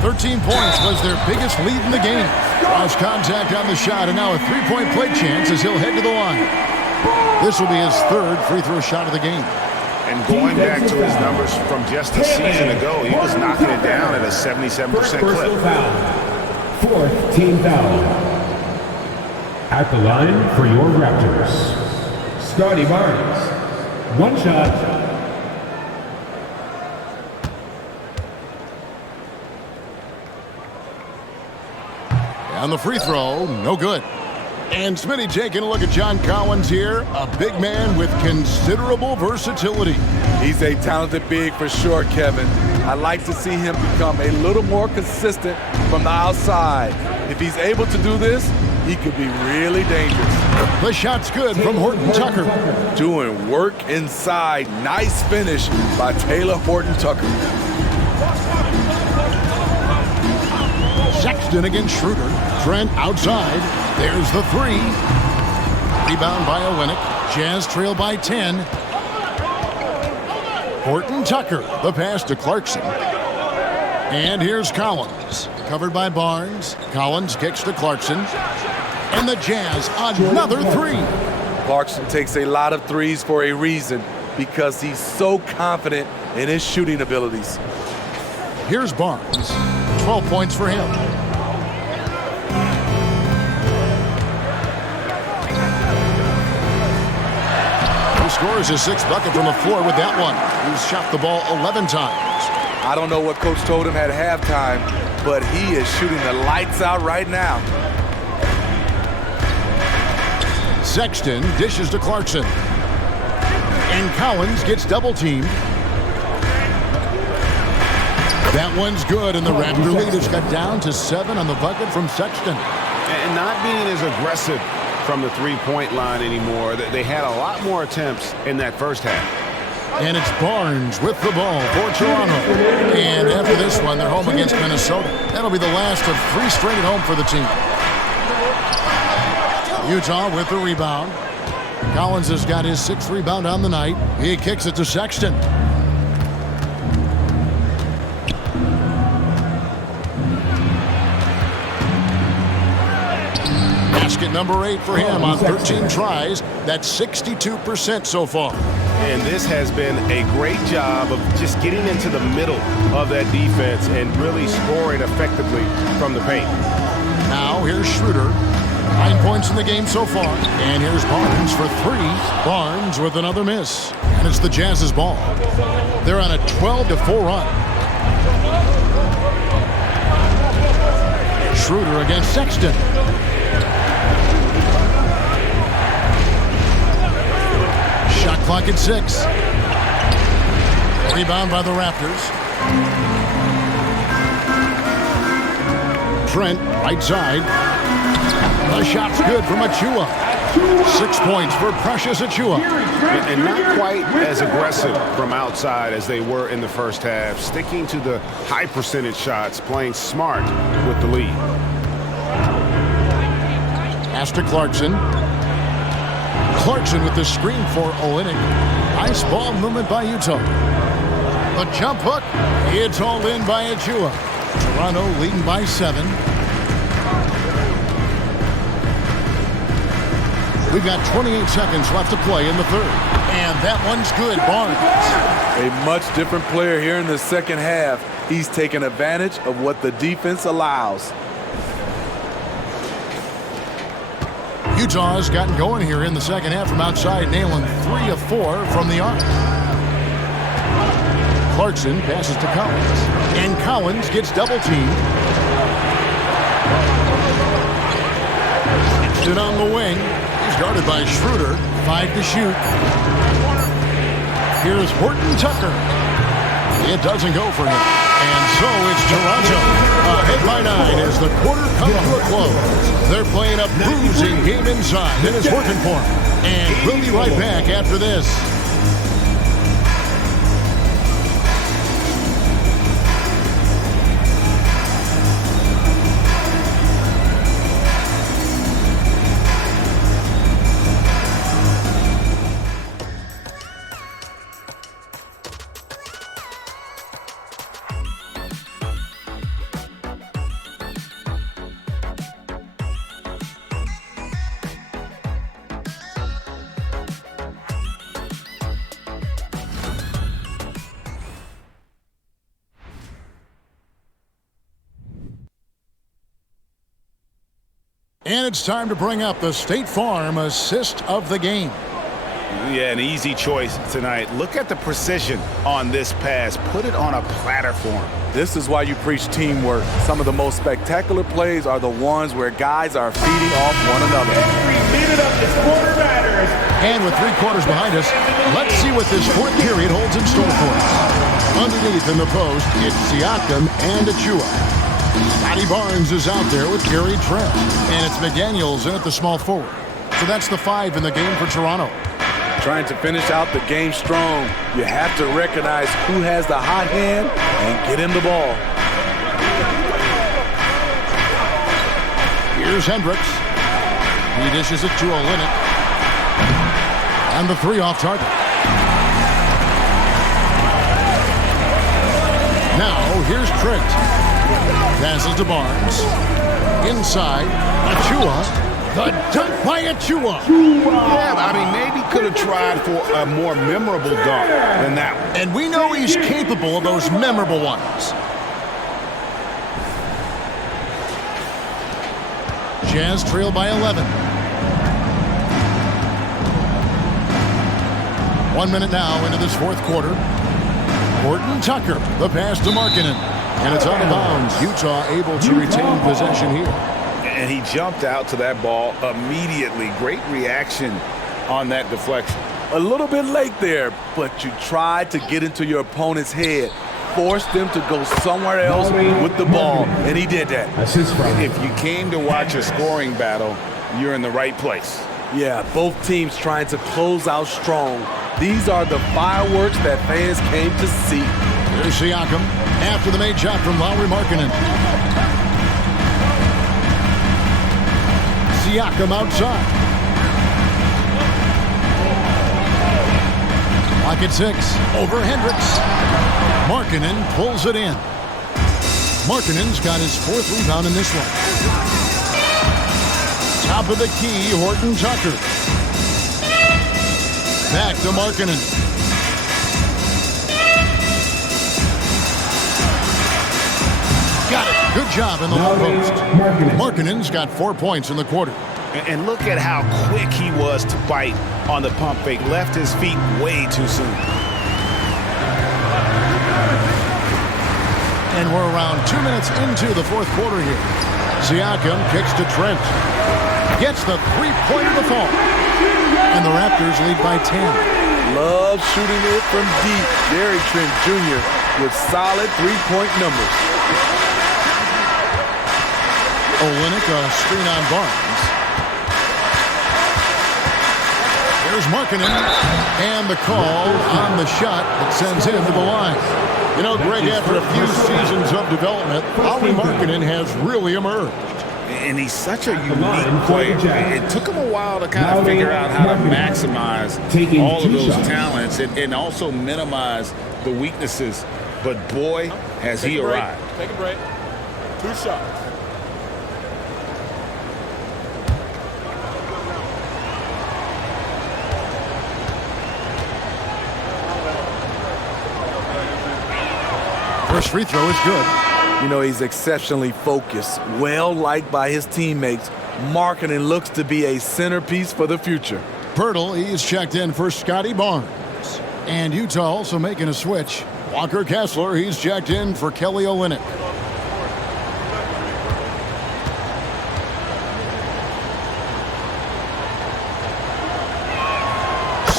13 points was their biggest lead in the game. Lost contact on the shot, and now a three-point play chance as he'll head to the line. This will be his 3rd free throw shot of the game. And going back to his numbers from just a season ago, he was knocking it down at a 77% clip. 4th team foul. At the line for your Raptors, Scotty Barnes. 1 shot. And the free throw, no good. And Smitty taking a look at John Collins here, a big man with considerable versatility. He's a talented big for sure, Kevin. I'd like to see him become a little more consistent from the outside. If he's able to do this, he could be really dangerous. The shot's good from Horton-Tucker. Doing work inside. Nice finish by Taylor Horton-Tucker. Sexton against Schroeder. Trent outside. There's the three. Rebound by Olynyk. Jazz trail by 10. Horton-Tucker. The pass to Clarkson. And here's Collins. Covered by Barnes. Collins kicks to Clarkson. And the Jazz another three. Clarkson takes a lot of threes for a reason, because he's so confident in his shooting abilities. Here's Barnes. 12 points for him. He scores his 6th bucket from the floor with that one. He's shot the ball 11 times. I don't know what coach told him at halftime, but he is shooting the lights out right now. Sexton dishes to Clarkson. And Collins gets double-teamed. That one's good, and the Raptor lead is cut down to 7 on the bucket from Sexton. And not being as aggressive from the three-point line anymore. They had a lot more attempts in that first half. And it's Barnes with the ball for Toronto. And after this one, they're home against Minnesota. That'll be the last of 3 straight at home for the team. Utah with the rebound. Collins has got his 6th rebound on the night. He kicks it to Sexton. Basket number 8 for him on 13 tries. That's 62% so far. And this has been a great job of just getting into the middle of that defense and really scoring effectively from the paint. Now here's Schroeder. 9 points in the game so far. And here's Barnes for 3. Barnes with another miss. And it's the Jazz's ball. They're on a 12-4 run. Schroeder against Sexton. Shot clock at 6. Rebound by the Raptors. Trent, right side. The shot's good from Achua. 6 points for Precious Achua. And not quite as aggressive from outside as they were in the first half. Sticking to the high percentage shots, playing smart with the lead. Pass to Clarkson. Clarkson with the screen for Olynyk. Nice ball movement by Utah. A jump hook. It's all in by Achua. Toronto leading by 7. We've got 28 seconds left to play in the third. And that one's good, Barnes. A much different player here in the second half. He's taking advantage of what the defense allows. Utah's gotten going here in the second half from outside, nailing 3 of 4 from the arc. Clarkson passes to Collins. And Collins gets double-teamed. It on the wing. He's guarded by Schroeder. 5 to shoot. Here's Horton Tucker. It doesn't go for him. And so it's Toronto. Ahead by 9 as the quarter comes to a close. They're playing a bruising game inside, and it's working for them. And we'll be right back after this. And it's time to bring up the State Farm assist of the game. Yeah, an easy choice tonight. Look at the precision on this pass. Put it on a platter form. This is why you preach teamwork. Some of the most spectacular plays are the ones where guys are feeding off one another. Every minute of this quarter matters. And with 3 quarters behind us, let's see what this fourth period holds in store for us. Underneath in the post, it's Siakam and Achua. Scotty Barnes is out there with Gary Trent. And it's McDaniels in at the small forward. So that's the 5 in the game for Toronto. Trying to finish out the game strong, you have to recognize who has the hot hand and get him the ball. Here's Hendricks. He dishes it to Olynyk. And the 3 off target. Now here's Trent. Passes to Barnes. Inside, Achua. The dunk by Achua. Yeah, I mean, maybe could have tried for a more memorable dunk than that one. And we know he's capable of those memorable ones. Jazz trail by 11. 1 minute now into this fourth quarter. Horton Tucker, the pass to Markkanen. And it's out of bounds. Utah able to retain possession here. And he jumped out to that ball immediately. Great reaction on that deflection. A little bit late there, but you tried to get into your opponent's head. Force them to go somewhere else with the ball, and he did that. If you came to watch a scoring battle, you're in the right place. Yeah, both teams trying to close out strong. These are the fireworks that fans came to see. Here's Siakam after the made shot from Lauri Markkanen. Siakam outside. Lock at 6. Over Hendricks. Markkanen pulls it in. Markkanen's got his 4th rebound in this one. Top of the key, Horton Tucker. Back to Markkanen. Got it. Good job in the low post. Markkanen's got 4 points in the quarter. And look at how quick he was to bite on the pump fake. Left his feet way too soon. And we're around 2 minutes into the fourth quarter here. Siakam kicks to Trent. Gets the 3-pointer to fall. And the Raptors lead by 10. Love shooting it from deep. Gary Trent Jr. with solid 3-point numbers. Olynyk, a screen on Barnes. Here's Markkanen. And the call on the shot that sends him to the line. You know, Greg, after a few seasons of development, Lauri Markkanen has really emerged. And he's such a unique player. It took him a while to kind of figure out how to maximize all of those talents and also minimize the weaknesses. But boy, has he arrived. Take a break. 2 shots. First free throw is good. You know, he's exceptionally focused, well-liked by his teammates. Marketing looks to be a centerpiece for the future. Pirtle, he's checked in for Scotty Barnes. And Utah also making a switch. Walker Kessler, he's checked in for Kelly Olynyk.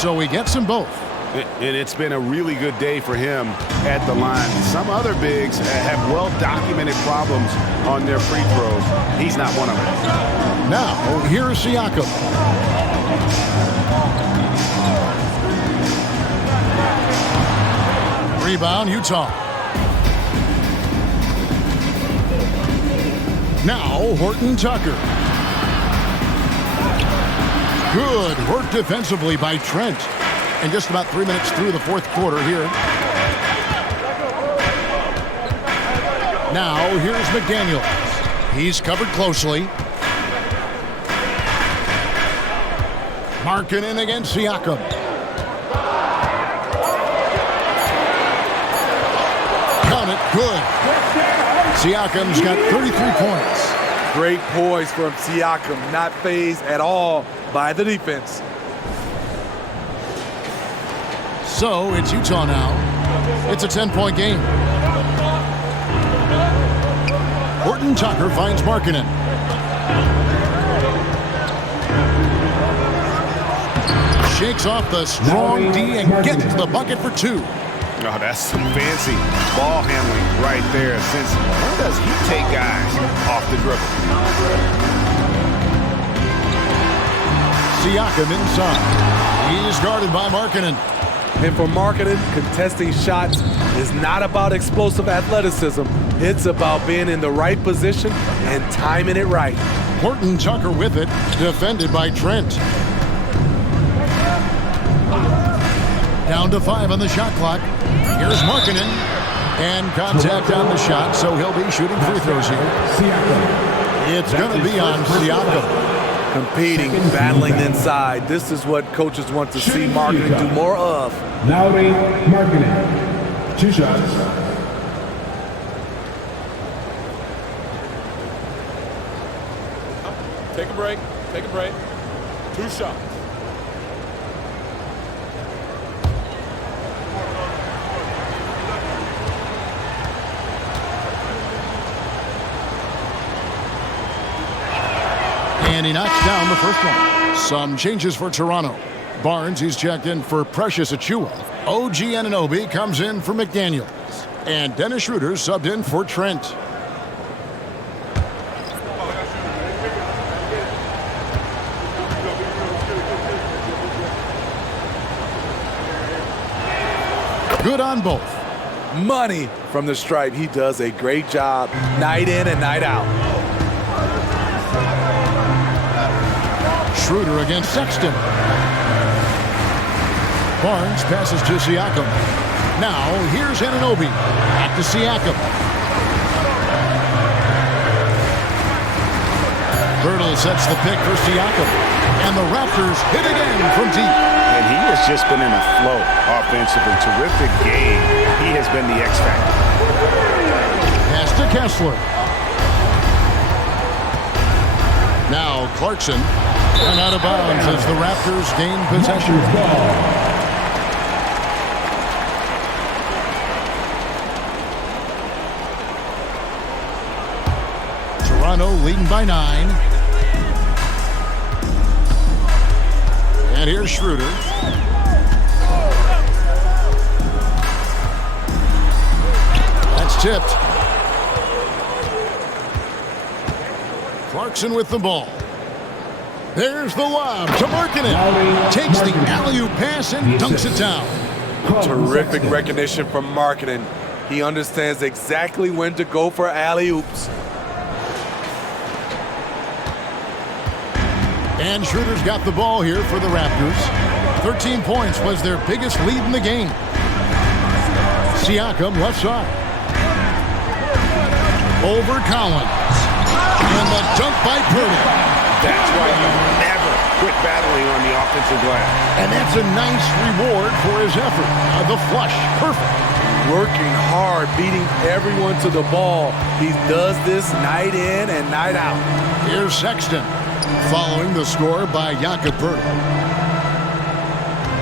So he gets them both. And it's been a really good day for him at the line. Some other bigs have well-documented problems on their free throws. He's not one of them. Now, here's Siakam. Rebound, Utah. Now, Horton Tucker. Good work defensively by Trent. And just about 3 minutes through the fourth quarter here. Now, here's McDaniels. He's covered closely. Markkanen against Siakam. Count it, good. Siakam's got 33 points. Great poise from Siakam, not fazed at all by the defense. So it's Utah now. It's a 10-point game. Horton Tucker finds Markkanen. Shakes off the strong D and gets the bucket for two. Oh, that's some fancy ball handling right there. Since when does he take guys off the dribble? Siakam inside. He's guarded by Markkanen. And for Markkanen, contesting shots is not about explosive athleticism. It's about being in the right position and timing it right. Horton Tucker with it, defended by Trent. Down to 5 on the shot clock. Here's Markkanen. And contact on the shot, so he'll be shooting free throws here. It's going to be on Siakam. Competing, battling inside. This is what coaches want to see Markkanen do more of. Lauri Markkanen. 2 shots. Take a break. Take a break. 2 shots. And he knocks down the first one. Some changes for Toronto. Barnes, he's checked in for Precious Achiuwa. OG Anunoby comes in for McDaniels. And Dennis Schroeder subbed in for Trent. Good on both. Money from the stripe. He does a great job night in and night out. Schroeder against Sexton. Barnes passes to Siakam. Now, here's Anunoby. Back to Siakam. Birtle sets the pick for Siakam. And the Raptors hit again from deep. And he has just been in a flow offensively. Terrific game. He has been the X factor. Pass to Kessler. Now, Clarkson. And out of bounds as the Raptors gain possession. Toronto leading by 9. And here's Schroeder. That's tipped. Clarkson with the ball. There's the lob to Markkanen. Takes the alley-oop pass and dunks it down. Terrific recognition from Markkanen. He understands exactly when to go for alley-oops. And Schroeder's got the ball here for the Raptors. 13 points was their biggest lead in the game. Siakam left side. Over Collins. And the dunk by Pirtle. That's why you never quit battling on the offensive glass. And that's a nice reward for his effort. The flush, perfect. working hard, beating everyone to the ball. He does this night in and night out. Here's Sexton, following the score by Jakob Poeltl.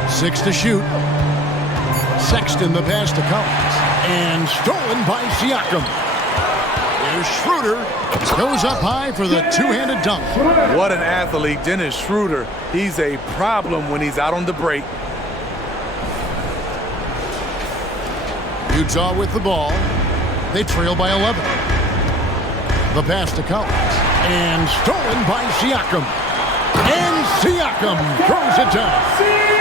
6 to shoot. Sexton the pass to Collins. And stolen by Siakam. Here's Schroeder. Goes up high for the two-handed dunk. What an athlete, Dennis Schroeder. He's a problem when he's out on the break. Utah with the ball. They trail by 11. The pass to Collins. And stolen by Siakam. And Siakam throws it down.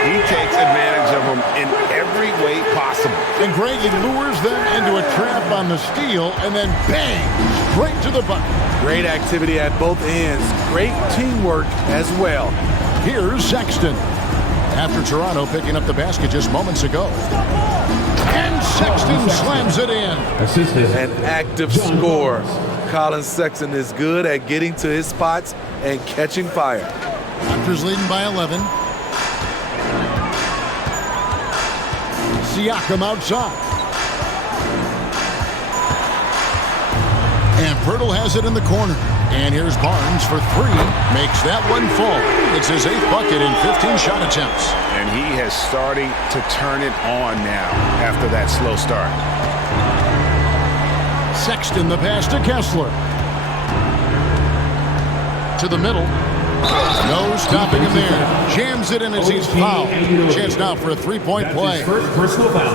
He takes advantage of them in every way possible. And Greg, he lures them into a trap on the steal and then bang, straight to the bucket. Great activity at both ends. Great teamwork as well. Here's Sexton. After Toronto picking up the basket just moments ago. And Sexton slams it in. An active scorer. Colin Sexton is good at getting to his spots and catching fire. Raptors leading by 11. Siakam outside. And Poeltl has it in the corner. And here's Barnes for 3. Makes that one fall. It's his 8th bucket in 15 shot attempts. And he has starting to turn it on now after that slow start. Sexton the pass to Kessler. To the middle. No stopping him there. Jams it in as he's fouled. Chance now for a three-point play. Personal foul.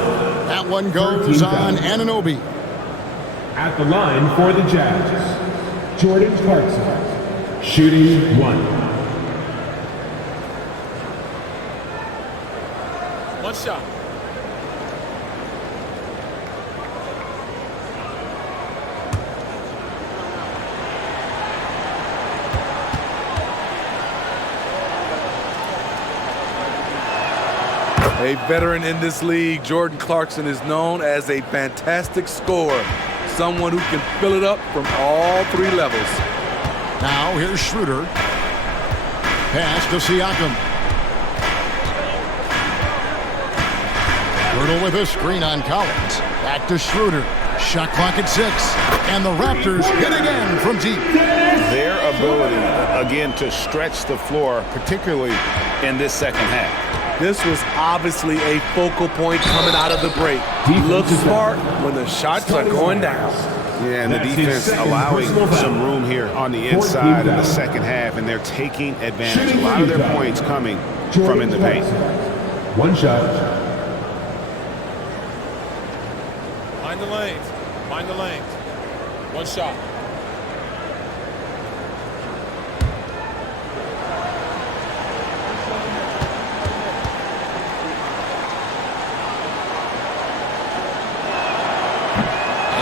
That one goes on Anunoby. At the line for the Jazz, Jordan Clarkson, shooting 1. One shot. A veteran in this league, Jordan Clarkson is known as a fantastic scorer. Someone who can fill it up from all 3 levels. Now here's Schroeder. Pass to Siakam. Poeltl with a screen on Collins. Back to Schroeder. Shot clock at 6. And the Raptors hit again from deep. Their ability, again, to stretch the floor, particularly in this second half. This was obviously a focal point coming out of the break. Look smart when the shots are going down. Yeah, and the defense allowing some room here on the inside in the second half, and they're taking advantage. A lot of their points coming from in the paint. 1 shot. Mind the lanes. Mind the lanes. 1 shot.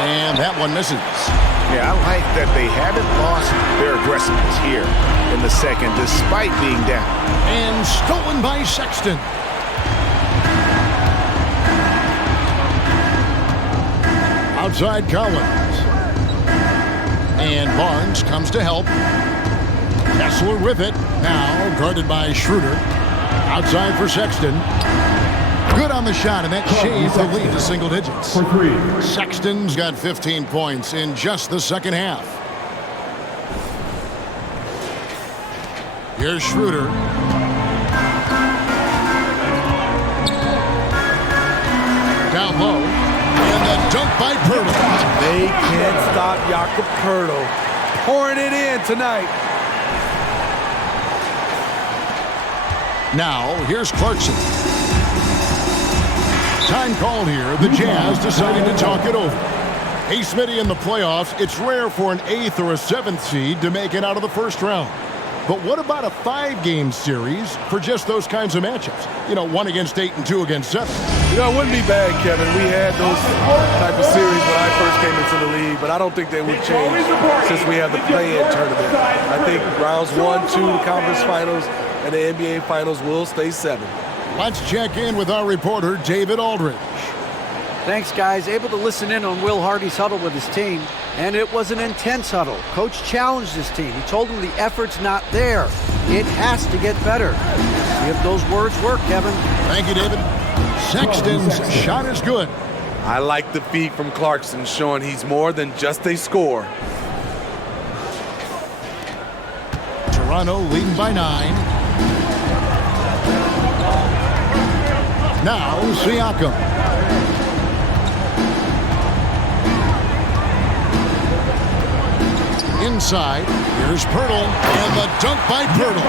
And that one misses. Yeah, I like that they haven't lost their aggressiveness here in the second, despite being down. And stolen by Sexton. Outside Collins. And Barnes comes to help. Kessler with it. Now guarded by Schroeder. Outside for Sexton. Good on the shot, and that shaved the lead to single digits. For 3. Sexton's got 15 points in just the second half. Here's Schroeder. Down low. And the dunk by Poeltl. They can't stop Jakob Poeltl. Pouring it in tonight. Now, here's Clarkson. Time called here. The Jazz decide to talk it over. Hey, Smitty, in the playoffs, it's rare for an 8th or a 7th seed to make it out of the first round. But what about a 5-game series for just those kinds of matchups? You know, 1 against 8 and 2 against 7. You know, it wouldn't be bad, Kevin. We had those type of series when I first came into the league, but I don't think they would change since we have the play-in tournament. I think rounds 1, 2, the conference finals, and the NBA finals will stay 7. Let's check in with our reporter, David Aldridge. Thanks, guys. Able to listen in on Will Hardy's huddle with his team, and it was an intense huddle. Coach challenged his team. He told them the effort's not there. It has to get better. See if those words work, Kevin. Thank you, David. Sexton's shot is good. I like the feed from Clarkson, showing he's more than just a scorer. Toronto leading by 9. Now Siakam. Inside, here's Pirtle, and the dunk by Pirtle.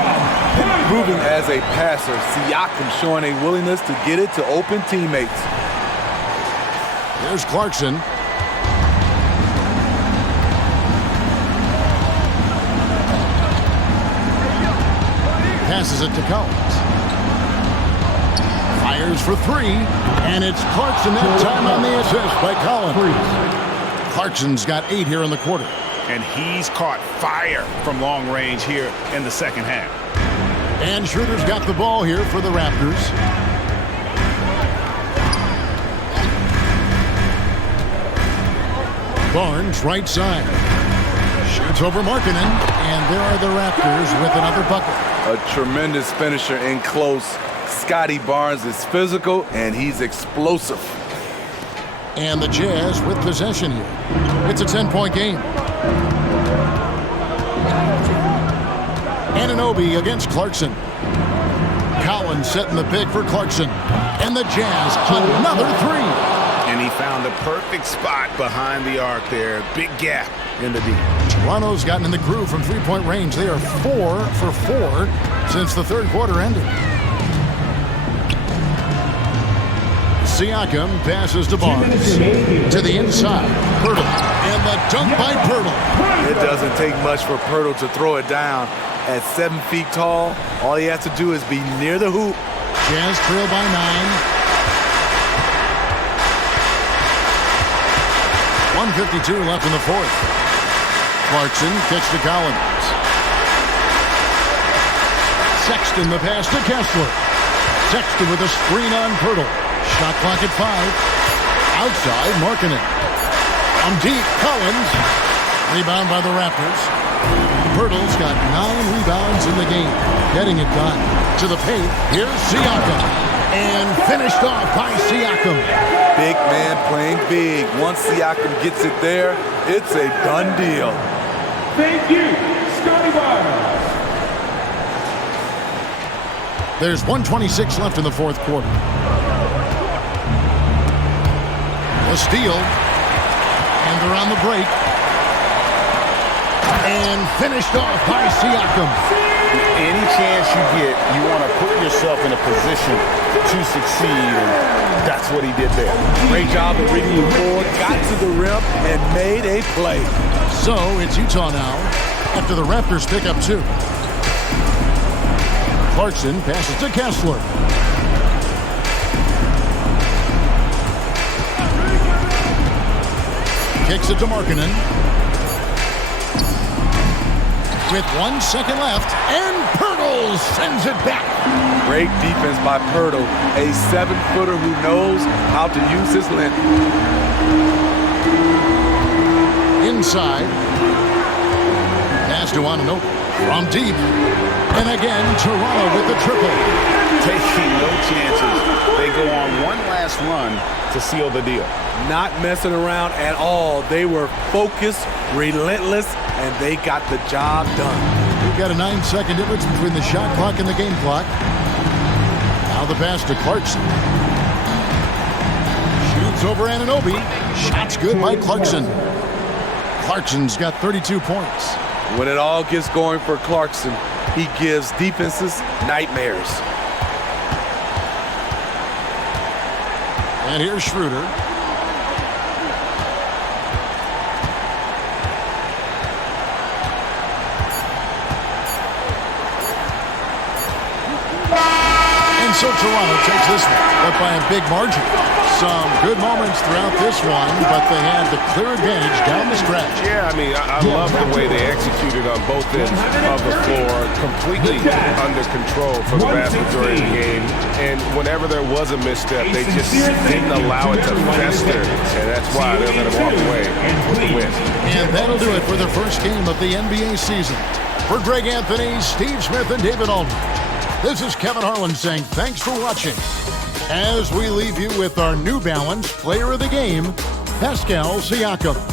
Improving as a passer, Siakam showing a willingness to get it to open teammates. Here's Clarkson. Passes it to Collins. Fires for 3, and it's Clarkson that time on the assist by Collins. Clarkson's got 8 here in the quarter. And he's caught fire from long range here in the second half. And Schroeder's got the ball here for the Raptors. Barnes, right side. Shoots over Markkanen, and there are the Raptors with another bucket. A tremendous finisher in close. Scotty Barnes is physical, and he's explosive. And the Jazz with possession here. It's a 10-point game. Anunoby against Clarkson. Collins setting the pick for Clarkson. And the Jazz, another 3. And he found the perfect spot behind the arc there. Big gap in the D. Toronto's gotten in the groove from three-point range. They are 4 for 4 since the third quarter ended. Siakam passes to Barnes. To the inside. Pirtle. And the dunk by Pirtle. It doesn't take much for Pirtle to throw it down. At 7 feet tall, all he has to do is be near the hoop. Jazz trail by 9. 1:52 left in the fourth. Clarkson kicks to Collins. Sexton the pass to Kessler. Sexton with a screen on Pirtle. Shot clock at 5. Outside, Markkanen. On deep, Collins. Rebound by the Raptors. Pirtle's got 9 rebounds in the game. Getting it done. To the paint, here's Siakam. And finished off by Siakam. Big man playing big. Once Siakam gets it there, it's a done deal. Thank you, Scotty Barnes. There's 1:26 left in the fourth quarter. A steal. And they're on the break. And finished off by Siakam. Any chance you get, you want to put yourself in a position to succeed, and that's what he did there. Great job of reading the board, got to the rim, and made a play. So it's Utah now after the Raptors pick up 2. Clarkson passes to Kessler. Kicks it to Markkanen. With 1 second left, and Pirtle sends it back. Great defense by Pirtle, a 7-footer who knows how to use his length. Inside. Pass to Anunoby. From deep. And again, Toronto with the triple. Taking no chances. They go on one last run to seal the deal. Not messing around at all. They were focused, relentless, and they got the job done. We've got a 9-second difference between the shot clock and the game clock. Now the pass to Clarkson. Shoots over Anunoby. Shot's good by Clarkson. Clarkson's got 32 points. When it all gets going for Clarkson, he gives defenses nightmares. And here's Schroeder. And so Toronto takes this one, but by a big margin. Some good moments throughout this one, but they had the clear advantage down the stretch. Yeah, I mean, I love the way they executed on both ends of the floor, completely under control for the vast majority of the game. And whenever there was a misstep, they just didn't allow it to fester, and that's why they're going to walk away with the win. And that'll do it for the first game of the NBA season. For Greg Anthony, Steve Smith, and David Aldridge, this is Kevin Harlan saying thanks for watching. as we leave you with our New Balance Player of the Game, Pascal Siakam.